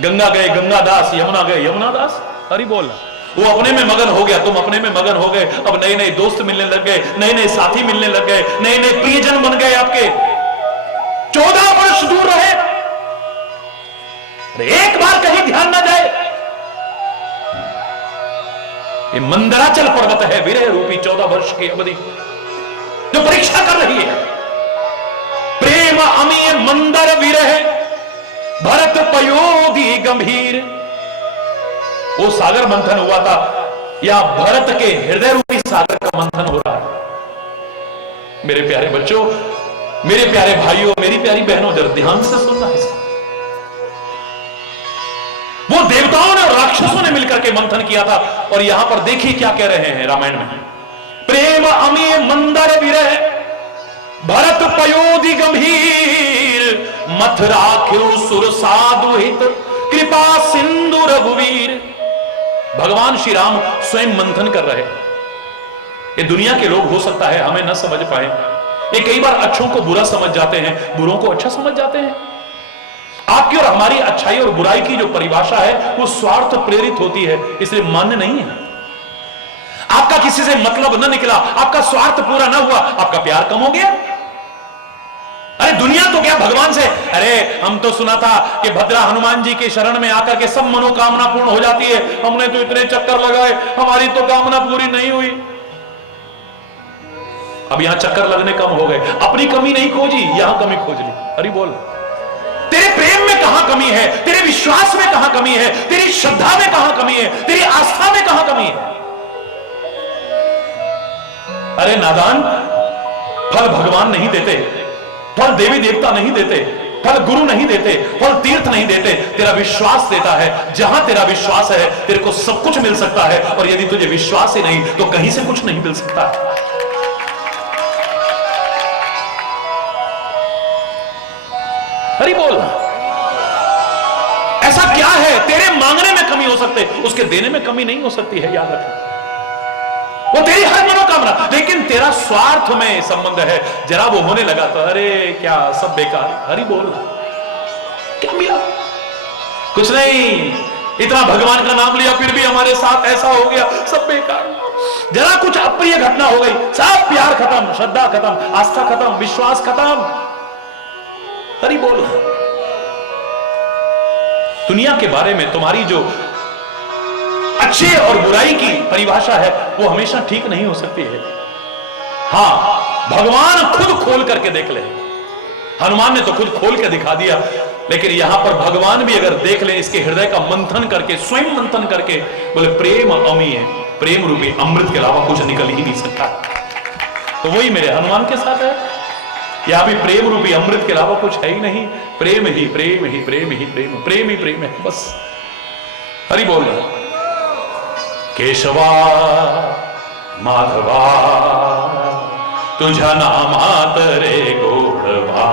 गंगा गए गंगादास, यमुना गए यमुनादास, हरि बोल। वो अपने में मगन हो गया, तुम अपने में मगन हो गए, अब नए नए दोस्त मिलने लग गए, नए नए साथी मिलने लग गए, नए नए प्रियजन बन गए आपके। 14 वर्ष दूर रहे, एक बार कहीं ध्यान ना जाए। ये मंदराचल पर्वत है विरह रूपी 14 वर्ष की अवधि जो परीक्षा कर रही है। प्रेम अमीय मंदर विरह भरत पयोधि गंभीर। वो सागर मंथन हुआ था, या भरत के हृदय रूपी सागर का मंथन हो रहा है। मेरे प्यारे बच्चों, मेरे प्यारे भाइयों, मेरी प्यारी बहनों, जरा ध्यान से सुनना है। वो देवताओं ने और राक्षसों ने मिलकर के मंथन किया था, और यहां पर देखिए क्या कह रहे हैं रामायण में। प्रेम अमीय मंदर विरह भरत पयोधि गंभीर, मथुरा खिल सुर साधु हित कृपा सिंधु रघुवीर। भगवान श्री राम स्वयं मंथन कर रहे हैं। ये दुनिया के लोग हो सकता है हमें न समझ पाए, ये कई बार अच्छों को बुरा समझ जाते हैं, बुरों को अच्छा समझ जाते हैं। आपकी और हमारी अच्छाई और बुराई की जो परिभाषा है वो स्वार्थ प्रेरित होती है, इसलिए मान्य नहीं है। आपका किसी से मतलब न निकला, आपका स्वार्थ पूरा न हुआ, आपका प्यार कम हो गया। अरे दुनिया तो क्या भगवान से, अरे हम तो सुना था कि भद्रा हनुमान जी के शरण में आकर के सब मनोकामना पूर्ण हो जाती है, हमने तो इतने चक्कर लगाए, हमारी तो कामना पूरी नहीं हुई। अब यहां चक्कर लगने कम हो गए, अपनी कमी नहीं खोजी, यहां कमी खोज ली। अरे बोल, तेरे प्रेम में कहां कमी है, तेरे विश्वास में कहां कमी है, तेरी श्रद्धा में कहां कमी है, तेरी आस्था में कहां कमी है। अरे नादान, फल भगवान नहीं देते, फल देवी देवता नहीं देते, फल गुरु नहीं देते, फल तीर्थ नहीं देते, तेरा विश्वास देता है। जहां तेरा विश्वास है तेरे को सब कुछ मिल सकता है, और यदि तुझे विश्वास ही नहीं तो कहीं से कुछ नहीं मिल सकता। हरि बोल। ऐसा क्या है तेरे मांगने में कमी हो सकते, उसके देने में कमी नहीं हो सकती है, याद रखना। वो तेरी हर मनोकामना, लेकिन तेरा स्वार्थ में संबंध है, जरा वो होने लगा तो अरे क्या सब बेकार। हरि बोल, क्या मिला? कुछ नहीं, इतना भगवान का नाम लिया फिर भी हमारे साथ ऐसा हो गया, सब बेकार। जरा कुछ अप्रिय घटना हो गई, सब प्यार खत्म, श्रद्धा खत्म, आस्था खत्म, विश्वास खत्म। हरि बोल। दुनिया के बारे में तुम्हारी जो अच्छे और बुराई की परिभाषा है वो हमेशा ठीक नहीं हो सकती है। हां, भगवान खुद खोल करके देख ले, हनुमान ने तो खुद खोल के दिखा दिया, लेकिन यहां पर भगवान भी अगर देख ले, इसके हृदय का मंथन करके, स्वयं मंथन करके बोले प्रेम अमीय है, प्रेम रूपी अमृत के अलावा कुछ निकल ही नहीं सकता। तो वही मेरे हनुमान के साथ है, यहां भी प्रेम रूपी अमृत के अलावा कुछ है ही नहीं। प्रेम ही प्रेम ही प्रेम ही प्रेम, प्रेम ही प्रेम है बस। हरि बोल। केशवा माधवा तुझा नामात रे गोडवा,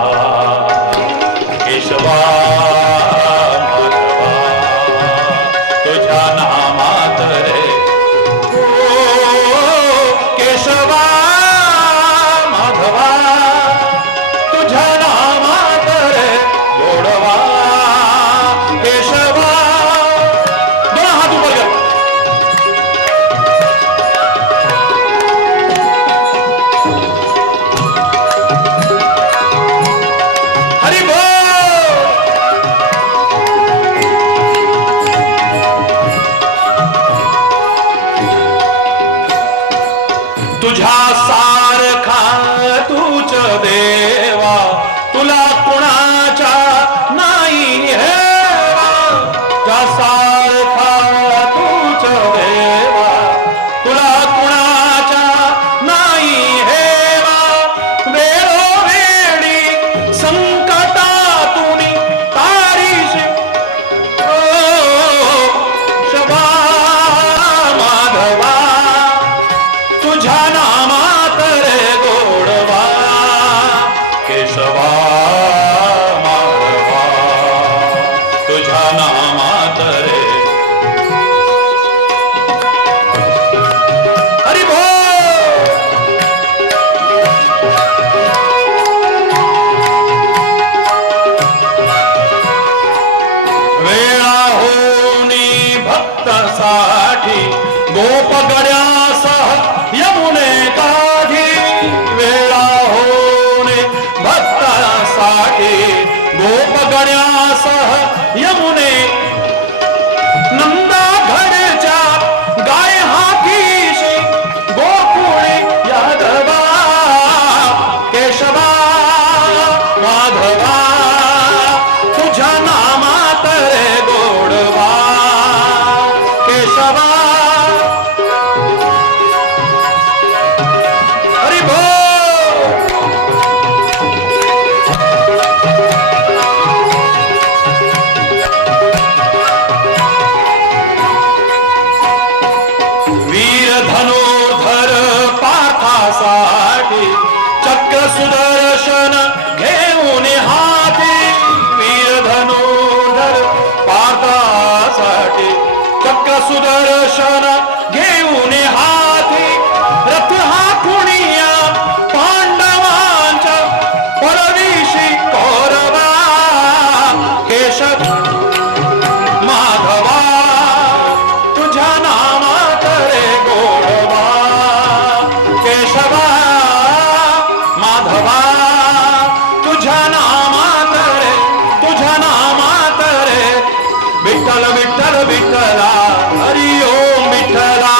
केशवा माधवा तुझा नामात रे केशवा माधवा तुझा नामात रे गोडवा, केशवा। दोनों हाथ ऊपर कर। साठी गोप गण्यासह यमुने काठी वेळा होणे भक्तासाठी गोप गण्यासह यमुने नंदा घरच्या गाय हाकीशी गोकुळे यादवा केशवा माधवा तुझ्या नामात रे गोडवा केशवा हरी बोल। वीर धनुर्धर पार्थासाठी चक्र सुदर्शन घेऊन हाती वीर धनुर्धर पार्थासाठी चक्र सुदर्शन घेऊन हाती रथ हा कुणिया पांडवांच्या परविशी कौरवा केशव माधवा तुझ्या नामात रे गोडवा केशवा माधवा तुझ्या नामात रे तुझ्या नामात रे विठ्ठल विठ्ठल विठ्ठला हरि ओम विठ्ठला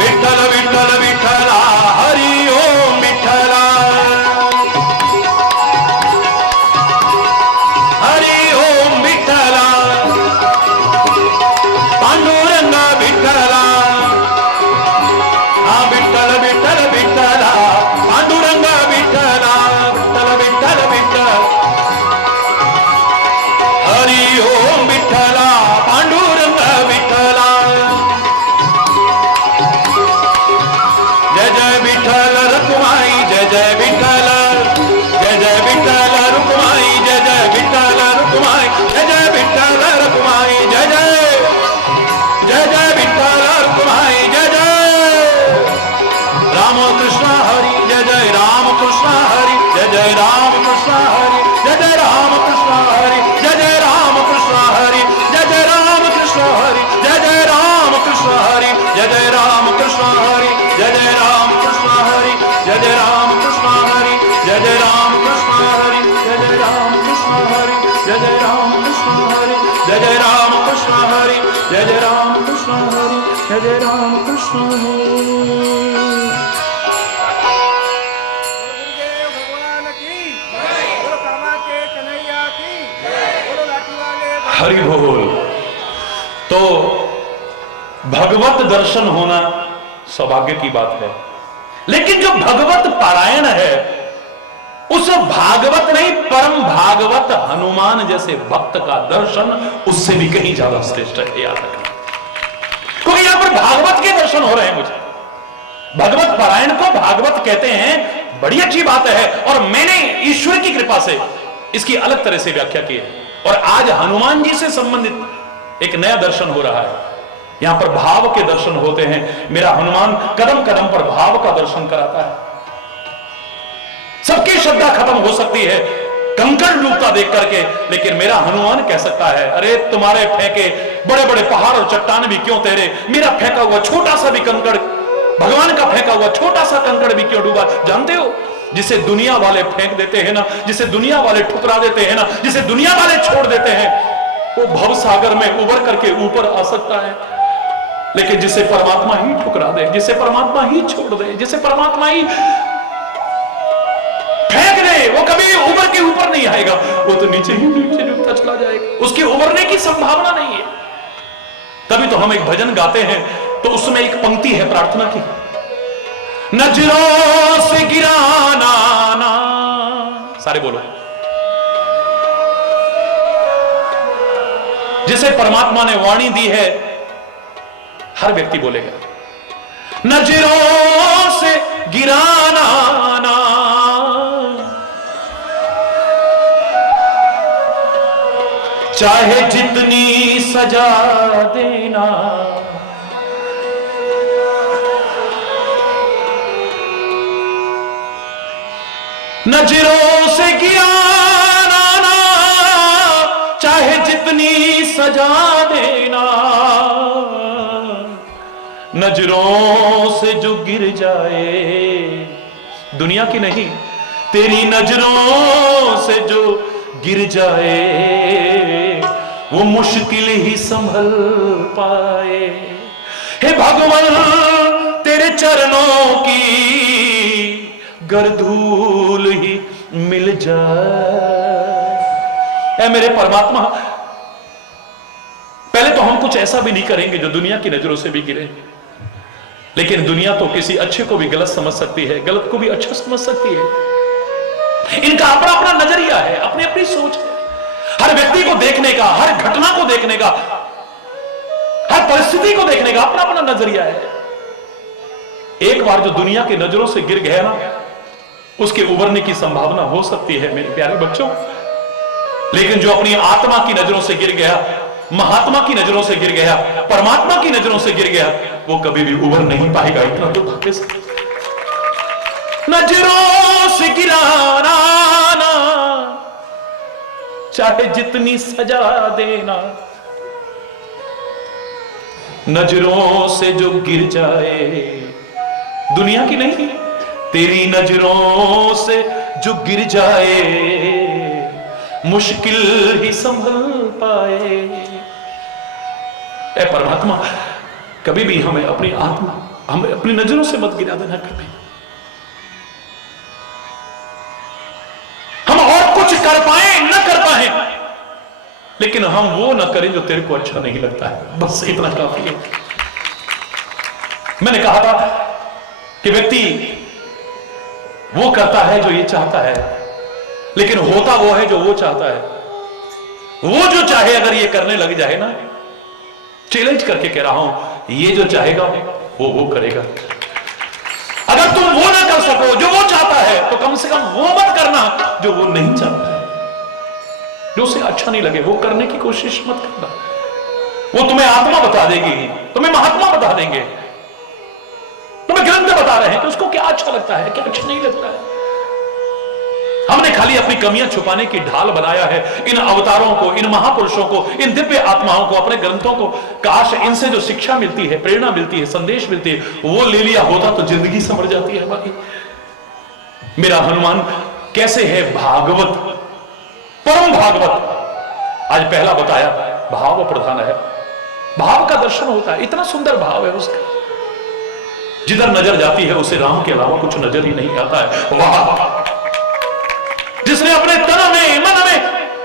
विठ्ठल विठ्ठल विठ्ठला हरि ओम विठ्ठला हरि ओम विठ्ठला पांडुरंग विठ्ठला हा विठ्ठल विठ्ठल विठ्ठला पांडुरंग विठ्ठला विठ्ठल विठ्ठल विठ्ठल हरि ओम विठ्ठला पांडुरंग विठ्ठला जय जय विठ्ठल रुक्माई जय जय विठ्ठल जय जय विठ्ठल रुक्माई जय जय विठ्ठल रुक्माई जय जय विठ्ठल रुक्माई जय जय जय जय विठ्ठल रुक्माई जय जय राम कृष्ण हरि जय जय राम कृष्ण हरि जय जय राम कृष्ण हरि जय जय राम कृष्ण हरि जय जय राम कृष्ण हरि जय जय राम कृष्ण हरि जय जय राम कृष्ण हरि जय जय राम कृष्ण हरि जय जय राम कृष्ण हरि जय जय राम कृष्ण हरि जय जय राम कृष्ण हरि जय जय राम कृष्ण हरि जय जय राम कृष्ण हरि जय जय राम कृष्ण हरि जय जय राम कृष्ण हरि जय जय राम कृष्ण हरि। गुरुदेव भगवान की जय, बोलो कामा के कन्हैया की जय, बोलो लाठी वाले हरि बोल। तो भगवत दर्शन होना सौभाग्य की बात है, लेकिन जो भगवत पारायण है उस भागवत नहीं परम भागवत हनुमान जैसे भक्त का दर्शन उससे भी कहीं ज्यादा श्रेष्ठ है। याद रखना, क्योंकि यहां पर भागवत के दर्शन हो रहे हैं मुझे। भगवत पारायण को भागवत कहते हैं, बड़ी अच्छी बात है, और मैंने ईश्वर की कृपा से इसकी अलग तरह से व्याख्या की है। और आज हनुमान जी से संबंधित एक नया दर्शन हो रहा है। यहां पर भाव के दर्शन होते हैं। मेरा हनुमान कदम कदम पर भाव का दर्शन कराता है। सबकी श्रद्धा खत्म हो सकती है कंकड़ डूबता देख करके, लेकिन मेरा हनुमान कह सकता है, अरे तुम्हारे फेंके बड़े बड़े पहाड़ और चट्टान भी क्यों तेरे, मेरा फेंका हुआ छोटा सा भी कंकड़, भगवान का फेंका हुआ छोटा सा कंकड़ भी क्यों डूबा। जानते हो, जिसे दुनिया वाले फेंक देते हैं ना, जिसे दुनिया वाले ठुकरा देते हैं ना, जिसे दुनिया वाले छोड़ देते हैं, वो भव सागर में उबर करके ऊपर आ सकता है। लेकिन जिसे परमात्मा ही ठुकरा दे, जिसे परमात्मा ही छोड़ दे, जिसे परमात्मा ही फेंक दे, वो कभी उबर के ऊपर नहीं आएगा, वो तो नीचे ही नीचे डूबता चला जाएगा। उसके उबरने की संभावना नहीं है। तभी तो हम एक भजन गाते हैं, तो उसमें एक पंक्ति है प्रार्थना की, नजरों से गिराना ना, सारे बोलो, जिसे परमात्मा ने वाणी दी है हर व्यक्ति बोलेगा, नजरों से गिराना ना, चाहे जितनी सजा देना, नजरों से गिराना ना, चाहे सजा देना, नजरों से जो गिर जाए, दुनिया की नहीं तेरी नजरों से जो गिर जाए, वो मुश्किल ही संभल पाए। हे भगवान तेरे चरणों की गर धूल ही मिल जाए। ऐ मेरे परमात्मा, पहले तो हम कुछ ऐसा भी नहीं करेंगे जो दुनिया की नजरों से भी गिरे, लेकिन दुनिया तो किसी अच्छे को भी गलत समझ सकती है, गलत को भी अच्छा समझ सकती है। इनका अपना अपना नजरिया है, अपनी अपनी सोच है। हर व्यक्ति को देखने का, हर घटना को देखने का, हर परिस्थिति को देखने का अपना अपना नजरिया है। एक बार जो दुनिया की नजरों से गिर गया ना, उसके उबरने की संभावना हो सकती है मेरे प्यारे बच्चों, लेकिन जो अपनी आत्मा की नजरों से गिर गया, महात्मा की नजरों से गिर गया, परमात्मा की नजरों से गिर गया, वो कभी भी उबर नहीं पाएगा। इतना तो भाग्य से नजरों से गिराना ना, चाहे जितनी सजा देना, नजरों से जो गिर जाए, दुनिया की नहीं तेरी नजरों से जो गिर जाए, मुश्किल ही संभल पाए। ऐ परमात्मा, कभी भी हमें अपनी आत्मा, हमें अपनी नजरों से मत गिरा देना कभी। हम और कुछ कर पाए न कर पाए, लेकिन हम वो ना करें जो तेरे को अच्छा नहीं लगता है, बस इतना काफी है। मैंने कहा था कि व्यक्ति वो करता है जो ये चाहता है, लेकिन होता वो है जो वो चाहता है। वो जो चाहे अगर ये करने लग जाए ना, चैलेंज करके कह रहा हूं, ये जो चाहेगा वो करेगा। अगर तुम वो ना कर सको जो वो चाहता है, तो कम से कम वो मत करना जो वो नहीं चाहता है, जो उसे अच्छा नहीं लगे, वो करने की कोशिश मत करना। वो तुम्हें आत्मा बता देगी, तुम्हें महात्मा बता देंगे, तुम्हें ग्रंथ बता रहे हैं कि उसको क्या अच्छा लगता है, क्या अच्छा नहीं लगता है। हमने खाली अपनी कमियां छुपाने की ढाल बनाया है इन अवतारों को, इन महापुरुषों को, इन दिव्य आत्माओं को, अपने ग्रंथों को। काश इनसे जो शिक्षा मिलती है, प्रेरणा मिलती है, संदेश मिलती है, वो ले लिया होता तो जिंदगी संवर जाती है हमारी। मेरा हनुमान कैसे है भागवत, परम भागवत। आज पहला बताया भाव प्रधान है, भाव का दर्शन होता है, इतना सुंदर भाव है उसका, जिधर नजर जाती है उसे राम के अलावा कुछ नजर ही नहीं आता है। वाह, जिसने अपने तन में, मन में,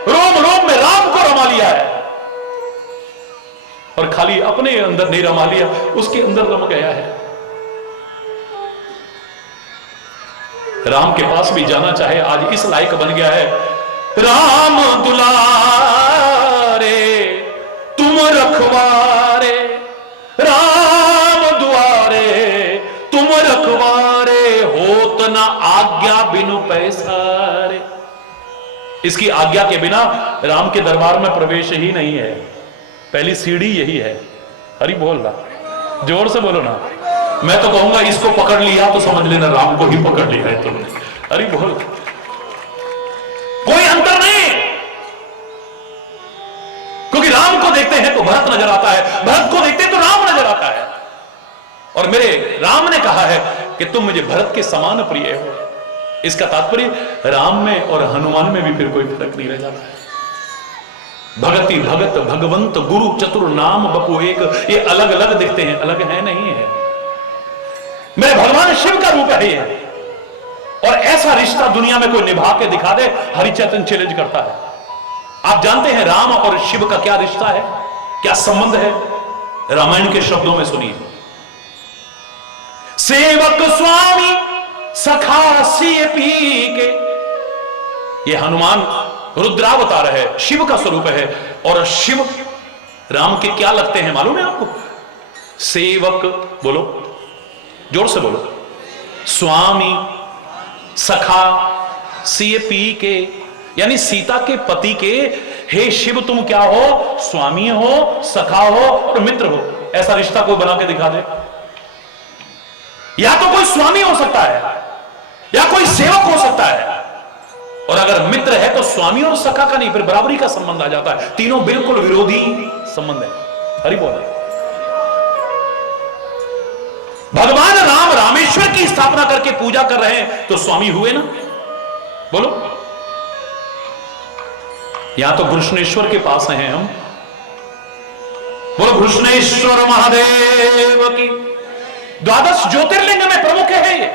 रोम रोम में राम को रमा लिया है, और खाली अपने अंदर नहीं रमा लिया, उसके अंदर रम गया है। राम के पास भी जाना चाहे आज इस लायक बन गया है। राम दुलारे तुम रखवारे, राम दुआरे तुम रखवारे, होत न आज्ञा बिनु पैसारे। इसकी आज्ञा के बिना राम के दरबार में प्रवेश ही नहीं है। पहली सीढ़ी यही है। हरि बोल रहा, जोर से बोलो ना। मैं तो कहूंगा इसको पकड़ लिया तो समझ लेना राम को ही पकड़ लिया है तुमने। हरि बोल, कोई अंतर नहीं, क्योंकि राम को देखते हैं तो भरत नजर आता है, भरत को देखते हैं तो राम नजर आता है। और मेरे राम ने कहा है कि तुम मुझे भरत के समान प्रिय हो। इसका तात्पर्य राम में और हनुमान में भी फिर कोई फर्क नहीं रह जाता है। भगति भगत भगवंत गुरु चतुर नाम बपू एक, ये अलग अलग दिखते हैं, अलग है नहीं है। मेरे भगवान शिव का रूप है ये, और ऐसा रिश्ता दुनिया में कोई निभा के दिखा दे, हरिचैतन्य चैलेंज करता है। आप जानते हैं राम और शिव का क्या रिश्ता है, क्या संबंध है? रामायण के शब्दों में सुनिए। सेवक स्वामी सखा सिय पी के, ये हनुमान रुद्रावतार है, शिव का स्वरूप है। और शिव राम के क्या लगते हैं मालूम है आपको? सेवक, बोलो जोर से बोलो, स्वामी सखा सिय पी के, यानी सीता के पति के। हे शिव तुम क्या हो? स्वामी हो, सखा हो और मित्र हो। ऐसा रिश्ता कोई बना के दिखा दे। या तो कोई स्वामी हो सकता है या कोई सेवक हो सकता है, और अगर मित्र है तो स्वामी और सखा का नहीं, फिर बराबरी का संबंध आ जाता है। तीनों बिल्कुल विरोधी संबंध है। हरि बोल। भगवान राम रामेश्वर की स्थापना करके पूजा कर रहे हैं तो स्वामी हुए ना? बोलो। यहां तो कृष्णेश्वर के पास हैं हम। बोलो कृष्णेश्वर महादेव की। द्वादश ज्योतिर्लिंग में प्रमुख है ये।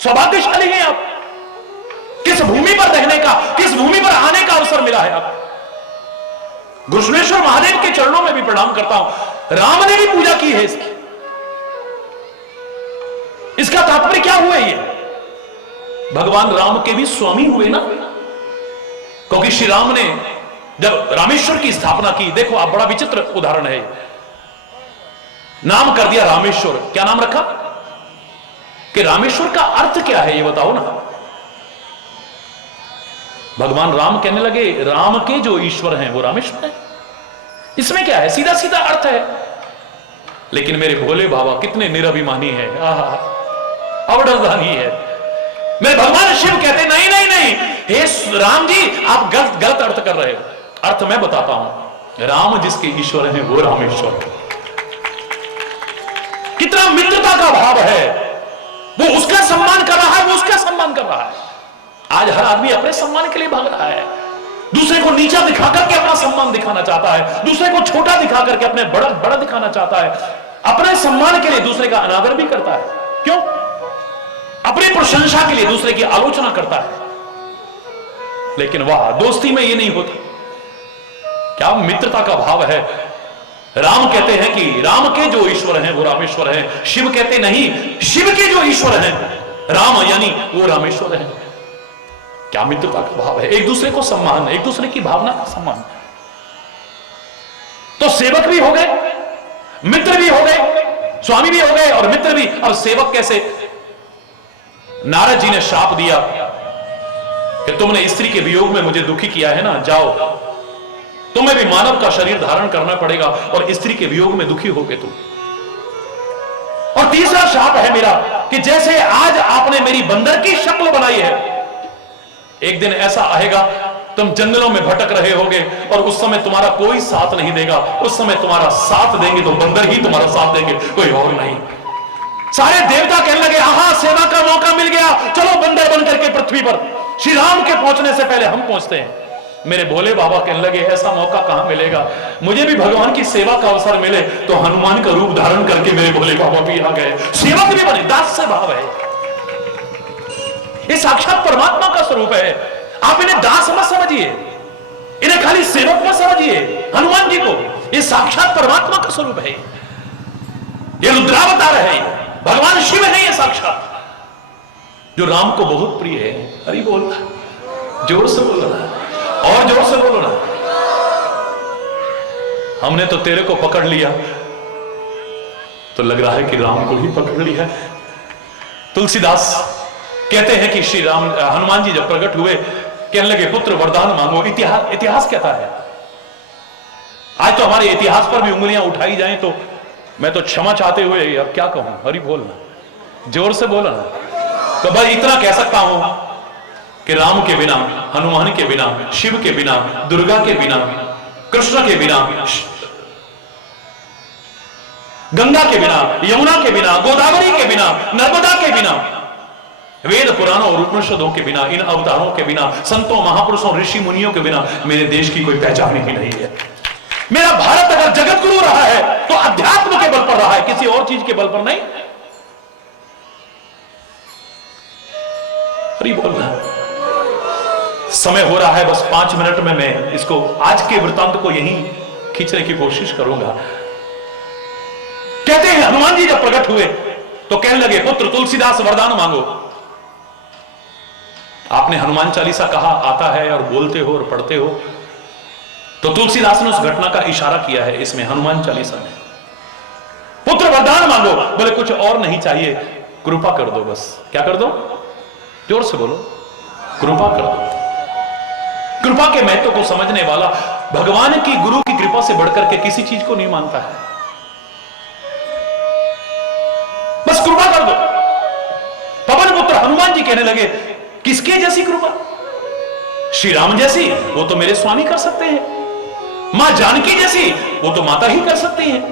सौभाग्यशाली हैं आप। किस भूमि पर रहने का, किस भूमि पर आने का अवसर मिला है आप। कृष्णेश्वर महादेव के चरणों में भी प्रणाम करता हूं। राम ने भी पूजा की है इसकी। इसका तात्पर्य क्या हुआ? ये भगवान राम के भी स्वामी हुए ना, क्योंकि श्री राम ने जब रामेश्वर की स्थापना की, देखो आप, बड़ा विचित्र उदाहरण है। नाम कर दिया रामेश्वर। क्या नाम रखा? कि रामेश्वर का अर्थ क्या है ये बताओ ना। भगवान राम कहने लगे राम के जो ईश्वर हैं वो रामेश्वर है। इसमें क्या है? सीधा सीधा अर्थ है। लेकिन मेरे भोले बाबा कितने निरभिमानी है, अवडरदानी है। मेरे भगवान शिव कहते नहीं नहीं नहीं, हे राम जी आप गलत अर्थ कर रहे हो। अर्थ मैं बताता हूं। राम जिसके ईश्वर हैं वो रामेश्वर। कितना मित्रता का भाव है। वो उसका सम्मान कर रहा है, वो उसका सम्मान कर रहा है। आज हर आदमी अपने सम्मान के लिए भाग रहा है। दूसरे को नीचा दिखा करके अपना सम्मान दिखाना चाहता है, दूसरे को छोटा दिखा करके अपने बड़ा बड़ा दिखाना चाहता है। अपने सम्मान के लिए दूसरे का अनादर भी करता है। क्यों? अपनी प्रशंसा के लिए दूसरे की आलोचना करता है। लेकिन वाह, दोस्ती में ये नहीं होता। क्या मित्रता का भाव है। राम कहते हैं कि राम के जो ईश्वर हैं वो रामेश्वर है। शिव कहते नहीं, शिव के जो ईश्वर हैं राम यानी वो रामेश्वर है। क्या मित्रता का भाव है। एक दूसरे को सम्मान, एक दूसरे की भावना का सम्मान। तो सेवक भी हो गए, मित्र भी हो गए, स्वामी भी हो गए और मित्र भी। और सेवक कैसे? नारद जी ने शाप दिया कि तुमने स्त्री के वियोग में मुझे दुखी किया है ना, जाओ तुम्हें भी मानव का शरीर धारण करना पड़ेगा और स्त्री के वियोग में दुखी होगे तुम। और तीसरा शाप है मेरा कि जैसे आज आपने मेरी बंदर की शक्ल बनाई है, एक दिन ऐसा आएगा तुम जंगलों में भटक रहे होगे और उस समय तुम्हारा कोई साथ नहीं देगा। उस समय तुम्हारा साथ देंगे तो बंदर ही तुम्हारा साथ देंगे, कोई और नहीं। सारे देवता कहने लगे आहा सेवा का मौका मिल गया, चलो बंदर बन करके पृथ्वी पर। श्री राम के पहुंचने से पहले हम पहुंचते हैं। मेरे भोले बाबा कहने लगे ऐसा मौका कहां मिलेगा। मुझे भी भगवान की सेवा का अवसर मिले तो हनुमान का रूप धारण करके मेरे भोले बाबा भी आ गए, सेवक भी बने। दास से भाव है, ये साक्षात परमात्मा का स्वरूप है। आप इन्हें दास मत समझिए, इन्हें खाली सेवक मत समझिए। हनुमान जी को ये साक्षात परमात्मा का स्वरूप है। ये रुद्रावतार है, भगवान शिव है ये साक्षात, जो राम को बहुत प्रिय है। हरि बोल, जोर से बोलो ना, और जोर से बोलो ना। हमने तो तेरे को पकड़ लिया, तो लग रहा है कि राम को ही पकड़ लिया। तुलसीदास कहते हैं कि श्री राम हनुमान जी जब प्रकट हुए कहने लगे पुत्र वरदान मांगो। इतिहास कहता है। आज तो हमारे इतिहास पर भी उंगलियां उठाई जाएं तो मैं तो क्षमा चाहते हुए अब क्या कहूं। हरि बोलना, जोर से बोलो ना। तो बस इतना कह सकता हूं कि राम के बिना, हनुमान के बिना, शिव के बिना, दुर्गा के बिना, कृष्ण के बिना, गंगा के बिना, यमुना के बिना, गोदावरी के बिना, नर्मदा के बिना, वेद पुराणों और उपनिषदों के बिना, इन अवतारों के बिना, संतों महापुरुषों ऋषि मुनियों के बिना मेरे देश की कोई पहचान ही नहीं है। मेरा भारत अगर जगत गुरु रहा है तो अध्यात्म के बल पर रहा है, किसी और चीज के बल पर नहीं। हरि बोलना। समय हो रहा है, बस 5 मिनट में मैं इसको आज के वृत्तांत को यहीं खींचने की कोशिश करूंगा। कहते हैं हनुमान जी जब प्रकट हुए तो कहने लगे पुत्र तुलसीदास वरदान मांगो। आपने हनुमान चालीसा कहा आता है और बोलते हो और पढ़ते हो, तो तुलसीदास ने उस घटना का इशारा किया है इसमें हनुमान चालीसा में। पुत्र वरदान मांगो, बोले कुछ और नहीं चाहिए, कृपा कर दो बस। क्या कर दो? जोर से बोलो, कृपा कर दो। कृपा के महत्व को समझने वाला भगवान की, गुरु की कृपा से बढ़कर के किसी चीज को नहीं मानता है। बस कृपा कर दो। पवन पुत्र हनुमान जी कहने लगे किसके जैसी कृपा? श्री राम जैसी वो तो मेरे स्वामी कर सकते हैं, मां जानकी जैसी वो तो माता ही कर सकती हैं।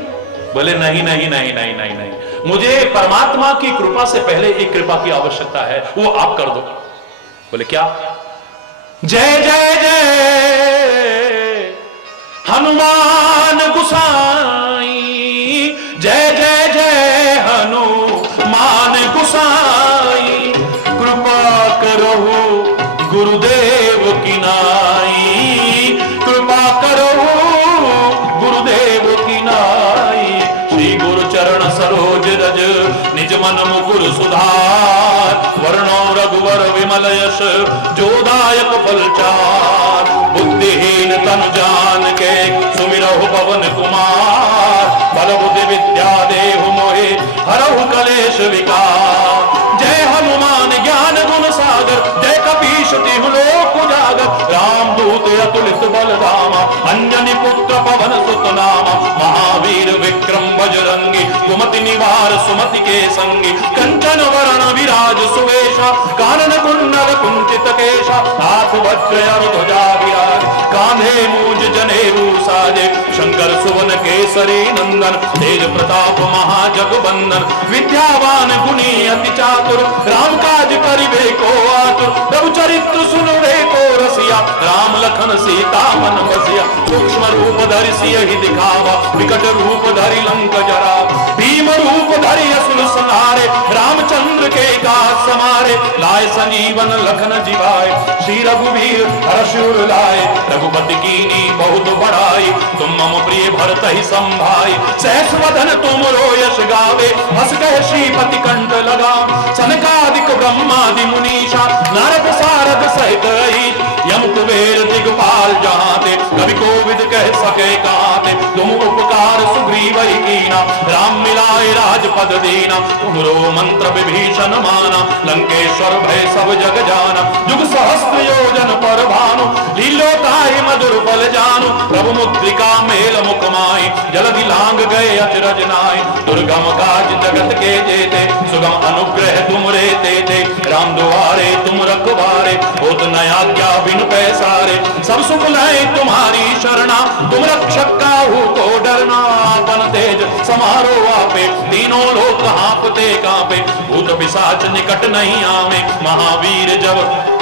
बोले नहीं नहीं नहीं नहीं नहीं नहीं, मुझे परमात्मा की कृपा से पहले एक कृपा की आवश्यकता है, वो आप कर दो। बोले क्या? जय जय जय हनुमान गुसाई, जय जय जय हनुमान गुसाई, कृपा करो गुरुदेव की नाई, कृपा करो गुरुदेव की नाई। श्री गुरु चरण सरोज रज निज मन मुकुर सुधार, वर्णो रघुवर विमल यश जोदायक फलचार। बुद्धिहीन तनु जान के सुमिरहु पवन कुमार, बल बुद्धि विद्या देहु मोहे हरहु कलेश विकार। जय हनुमान ज्ञान गुण सागर, जय कपीश तिहु लोक उजागर। रामदूत अतुलित बल धामा, अंजनी पुत्र पवन सुत नामा। महावीर विक्रम बजरंगी, कुमति निवार सुमति के संगी। कंचन वरण विराज सुवेशा, कानन कुंडल कुंचित केशा। हाथ वज्र ध्वजा विराज, कांधे मूज जनेऊ साजे। शंकर सुवन केसरी नंदन, तेज प्रताप महाजगवंदन। विद्यावान गुणी अति चातुर, राम काज करिबे को आतुर। रघुचरित्र सुनबे को रसिया, राम लखन सीता मन बसिया। सूक्ष्म रूप धरि सियहि दिखावा, विकट रूप धरि लंक जरावा। भीम रूप धरि असुर संहारे, रामचंद्र के काज समारे। लाए संजीवन लखन जिवाए, श्री रघुवीर हर्ष उर लाए। रघुपति कीनी बहुत बड़ाई, तुम मम प्रिय भरत ही संभाई। सहस वदन तुम यश गावे, हस कह श्रीपति कंठ लगा। सनकादिक ब्रह्मादि मुनीषा, नारद सारद सहित अहित। यम कुबेर दिगपाल जहाते, कवि कोविद कह सके काते। तुम उपकार सुग्रीव कीना, राम मिलाए राजपद दीना। तुमरो मंत्र विभीषण माना, लंकेश्वर भय सब जग जाना। जुग सहस्त्र योजन पर भानु, लीलोताहि मधुर फल जानू। प्रभु मुद्रिका मेल मुख माहि, जलधि लांग गए अचरज नाहि। दुर्गम काज जगत के जेते, सुगम अनुग्रह तुमरे तेते। राम दुआरे तुम रखवारे, होत न आज्ञा बिन पैसारे। सब सुख लय तुम्हारी शरणा, तुम रक्षक काहू को डरना। आपन तेज समारो आपे, तीनों लोक कांपते कांपे। भूत पिशाच निकट नहीं आवे, महावीर जब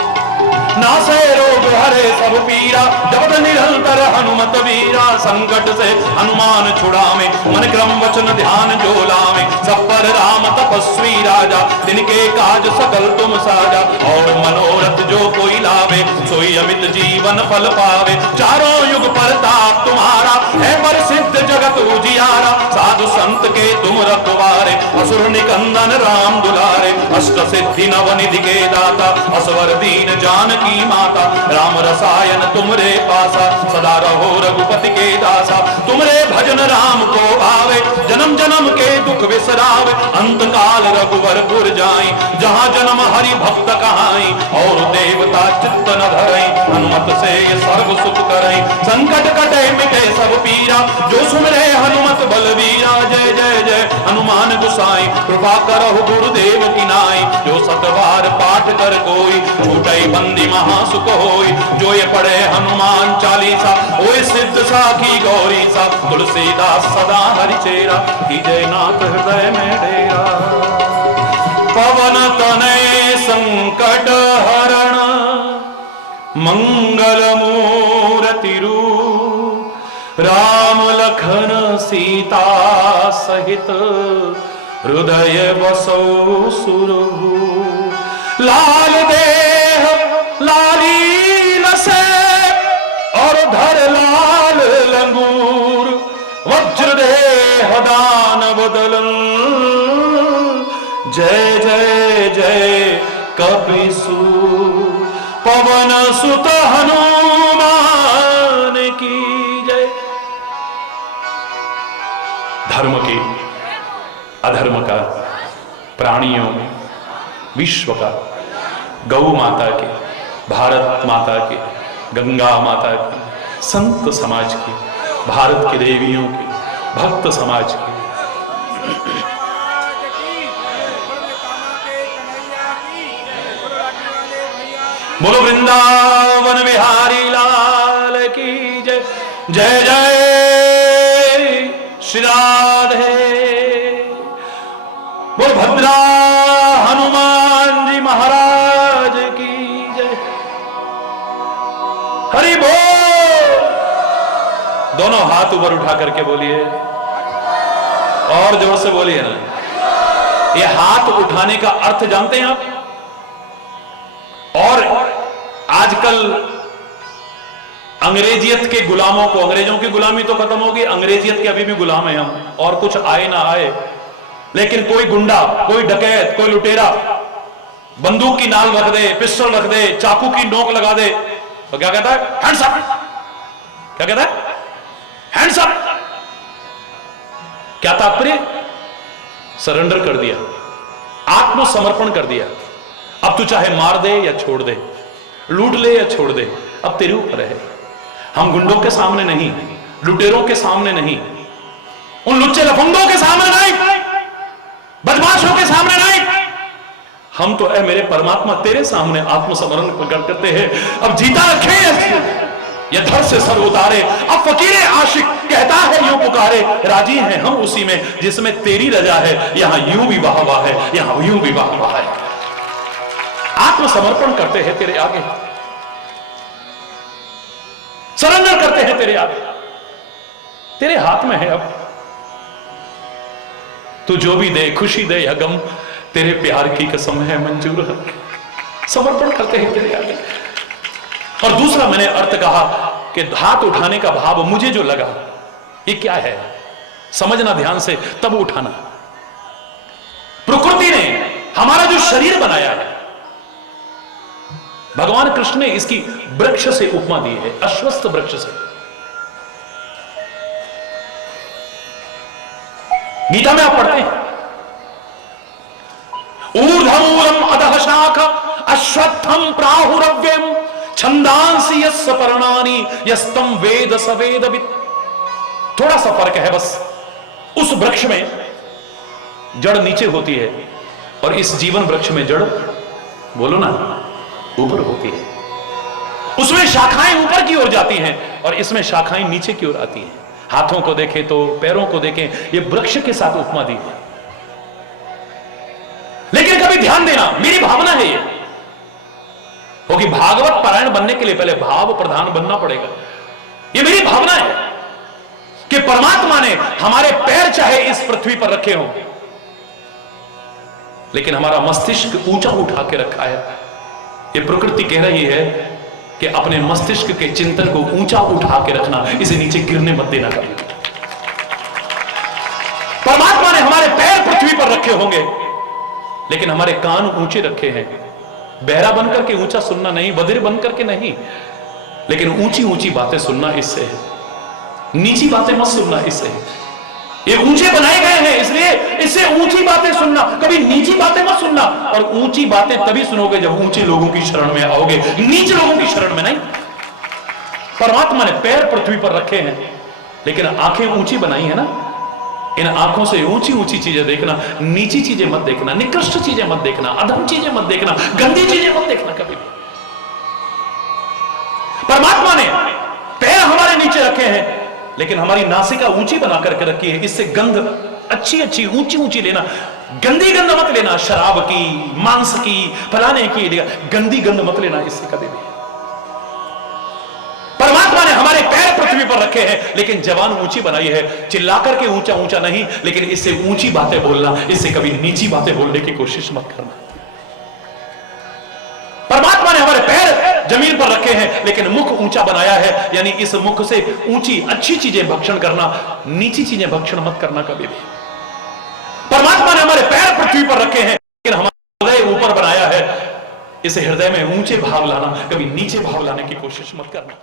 नासे रोग हरे सब पीरा। जब निरंतर हनुमत वीरा, संकट से हनुमान छुड़ावे। मन क्रम वचन ध्यान जो लावे, सब पर राम तपस्वी राजा। तिनके काज सकल तुम साजा, और मनोरथ जो कोई लावे। सोई अमित जीवन फल पावे, चारों युग परताप तुम्हारा। है प्रसिद्ध जगत उजियारा, साधु संत के तुम रखवारे। असुर निकंदन राम दुलारे, अष्ट सिद्धि नव निधि के दाता। असवर दीन जान की माता, राम रसायन तुमरे पासा। सदा रहो रघुपति के दासा, तुमरे भजन राम को भावे। जन्म जन्म के दुख विसरावे, अंत काल रघुवरपुर जाई। जहाँ जन्म हरि भक्त कहाई, और देवता चित्त न धरई। हनुमत से ये सर्व सुख करई, संकट कटे मिटे सब पीरा। जो सुमरे हनुमत बलवीरा, जय जय जय हनुमान गुसाई। कृपा करहु गुरुदेव की नाई, जो सतबार पाठ कर कोई। छूटई बंदी महासुख होई, जो ये पढ़े हनुमान चालीसा। ओए सिद्ध साखी गौरी सा, तुलसीदास सदा हरिचेरा। कीजय नाथ हृदय में डेरा, पवन तनय संकट हरण। मंगल मूर्ति रूप, राम लखन सीता सहित। हृदय बसो सुरभूप, लाल देह लाली लसे। और धर लाल लंगूर, वज्र देह दानव दलन। जय जय जय कपिसूर, पवन सुत हनुमान की जय। धर्म के अधर्म का, प्राणियों में, विश्व का, गौ माता के, भारत माता के, गंगा माता के, संत समाज के, भारत की देवियों के, भक्त समाज के। कामा के कन्हैया की, गुरु राखी वाले भैया की। बोलो वृंदावन बिहारी लाल की जय। जय जय श्री राधे। बोलो भद्रा हनुमान जी महाराज की जय। हरि बोल। दोनों हाथ ऊपर उठा करके बोलिए, और जोर से बोलिए ना। ये हाथ उठाने का अर्थ जानते हैं आप? और आजकल अंग्रेजियत के गुलामों को, अंग्रेजों की गुलामी तो खत्म होगी, अंग्रेजियत के अभी भी गुलाम है हम, और कुछ आए ना आए, लेकिन कोई गुंडा, कोई डकैत, कोई लुटेरा बंदूक की नाल रख दे, पिस्टल रख दे, चाकू की नोक लगा दे, तो क्या कहता है? Hands up. क्या कहता है? Hands up. क्या तात्पर्य? सरेंडर कर दिया, आत्मसमर्पण कर दिया। अब तू चाहे मार दे या छोड़ दे, लूट ले या छोड़ दे, अब तेरे ऊपर है। हम गुंडों के सामने नहीं, लुटेरों के सामने नहीं, उन लुच्चे लफंगों के सामने नहीं, बदमाशों के सामने नहीं, हम तो ऐ मेरे परमात्मा तेरे सामने आत्मसमरण प्रकट करते हैं। अब जीता रखे ये धर से सर उतारे, अब फकीरे आशिक कहता है यूं पुकारे, राजी हैं हम उसी में जिसमें तेरी रजा है। यहां यूं भी वाह वाह है, यहां यूं भी वाह वाह है। आत्मसमर्पण करते हैं तेरे आगे, सरेंडर करते हैं तेरे आगे, तेरे हाथ में है। अब तू जो भी दे, खुशी दे या गम, तेरे प्यार की कसम है मंजूर है। समर्पण करते हैं तेरे आगे। और दूसरा मैंने अर्थ कहा कि हाथ उठाने का भाव मुझे जो लगा, ये क्या है समझना ध्यान से, तब उठाना। प्रकृति ने हमारा जो शरीर बनाया है, भगवान कृष्ण ने इसकी वृक्ष से उपमा दी है, अश्वत्थ वृक्ष से। गीता में आप पढ़ते हैं, ऊर्ध्वमूलम अधः शाख अश्वत्थम प्राहुरव्यम छंदांसि यस्य पर्णानि यस्तम वेद स वेदवित्। थोड़ा सा फर्क है बस। उस वृक्ष में जड़ नीचे होती है और इस जीवन वृक्ष में जड़, बोलो ना, ऊपर होती है। उसमें शाखाएं ऊपर की ओर जाती हैं और इसमें शाखाएं नीचे की ओर आती हैं। हाथों को देखें तो, पैरों को देखें, ये वृक्ष के साथ उपमा दी है। लेकिन कभी ध्यान देना, मेरी भावना है ये, क्योंकि भागवत पारायण बनने के लिए पहले भाव प्रधान बनना पड़ेगा। ये मेरी भावना है कि परमात्मा ने हमारे पैर चाहे इस पृथ्वी पर रखे हों, लेकिन हमारा मस्तिष्क ऊंचा उठा के रखा है। ये प्रकृति कह रही है कि अपने मस्तिष्क के चिंतन को ऊंचा उठा के रखना, इसे नीचे गिरने मत देना कभी। परमात्मा ने हमारे पैर पृथ्वी पर रखे होंगे, लेकिन हमारे कान ऊंचे रखे हैं। बहरा बनकर के ऊंचा सुनना नहीं, बधिर बनकर के नहीं, लेकिन ऊंची ऊंची बातें सुनना इससे है। नीची बातें मत सुनना इससे है। ये ऊंचे बनाए गए हैं, इसलिए इससे ऊंची बातें सुनना, कभी नीची बातें मत सुनना। और ऊंची बातें तभी सुनोगे जब ऊंचे लोगों की शरण में आओगे, नीचे लोगों की शरण में नहीं। परमात्मा ने पैर पृथ्वी पर रखे हैं, लेकिन आंखें ऊंची बनाई है ना। इन आंखों से ऊंची ऊंची चीजें देखना, नीची चीजें मत देखना, निकृष्ट चीजें मत देखना, अधम चीजें मत देखना, गंदी चीजें मत देखना कभी भी। परमात्मा ने पैर हमारे नीचे रखे हैं, लेकिन हमारी नासिका ऊंची बना करके रखी है। इससे गंध अच्छी अच्छी ऊंची ऊंची लेना, गंदी गंध मत लेना। शराब की, मांस की, फलाने की गंदी गंध मत लेना इससे कभी भी। परमात्मा ने हमारे पैर पृथ्वी पर रखे हैं, लेकिन जबान ऊंची बनाई है। चिल्लाकर के ऊंचा ऊंचा नहीं, लेकिन इससे ऊंची बातें बोलना, इससे कभी नीची बातें बोलने की कोशिश मत करना। परमात्मा ने हमारे पैर जमीन पर रखे हैं, लेकिन मुख ऊंचा बनाया है, यानी इस मुख से ऊंची अच्छी चीजें भक्षण करना, नीची चीजें भक्षण मत करना कभी भी। परमात्मा ने हमारे पैर पृथ्वी पर रखे हैं, लेकिन हमारा हृदय ऊपर बनाया है। इसे हृदय में ऊंचे भाव लाना, कभी नीचे भाव लाने की कोशिश मत करना।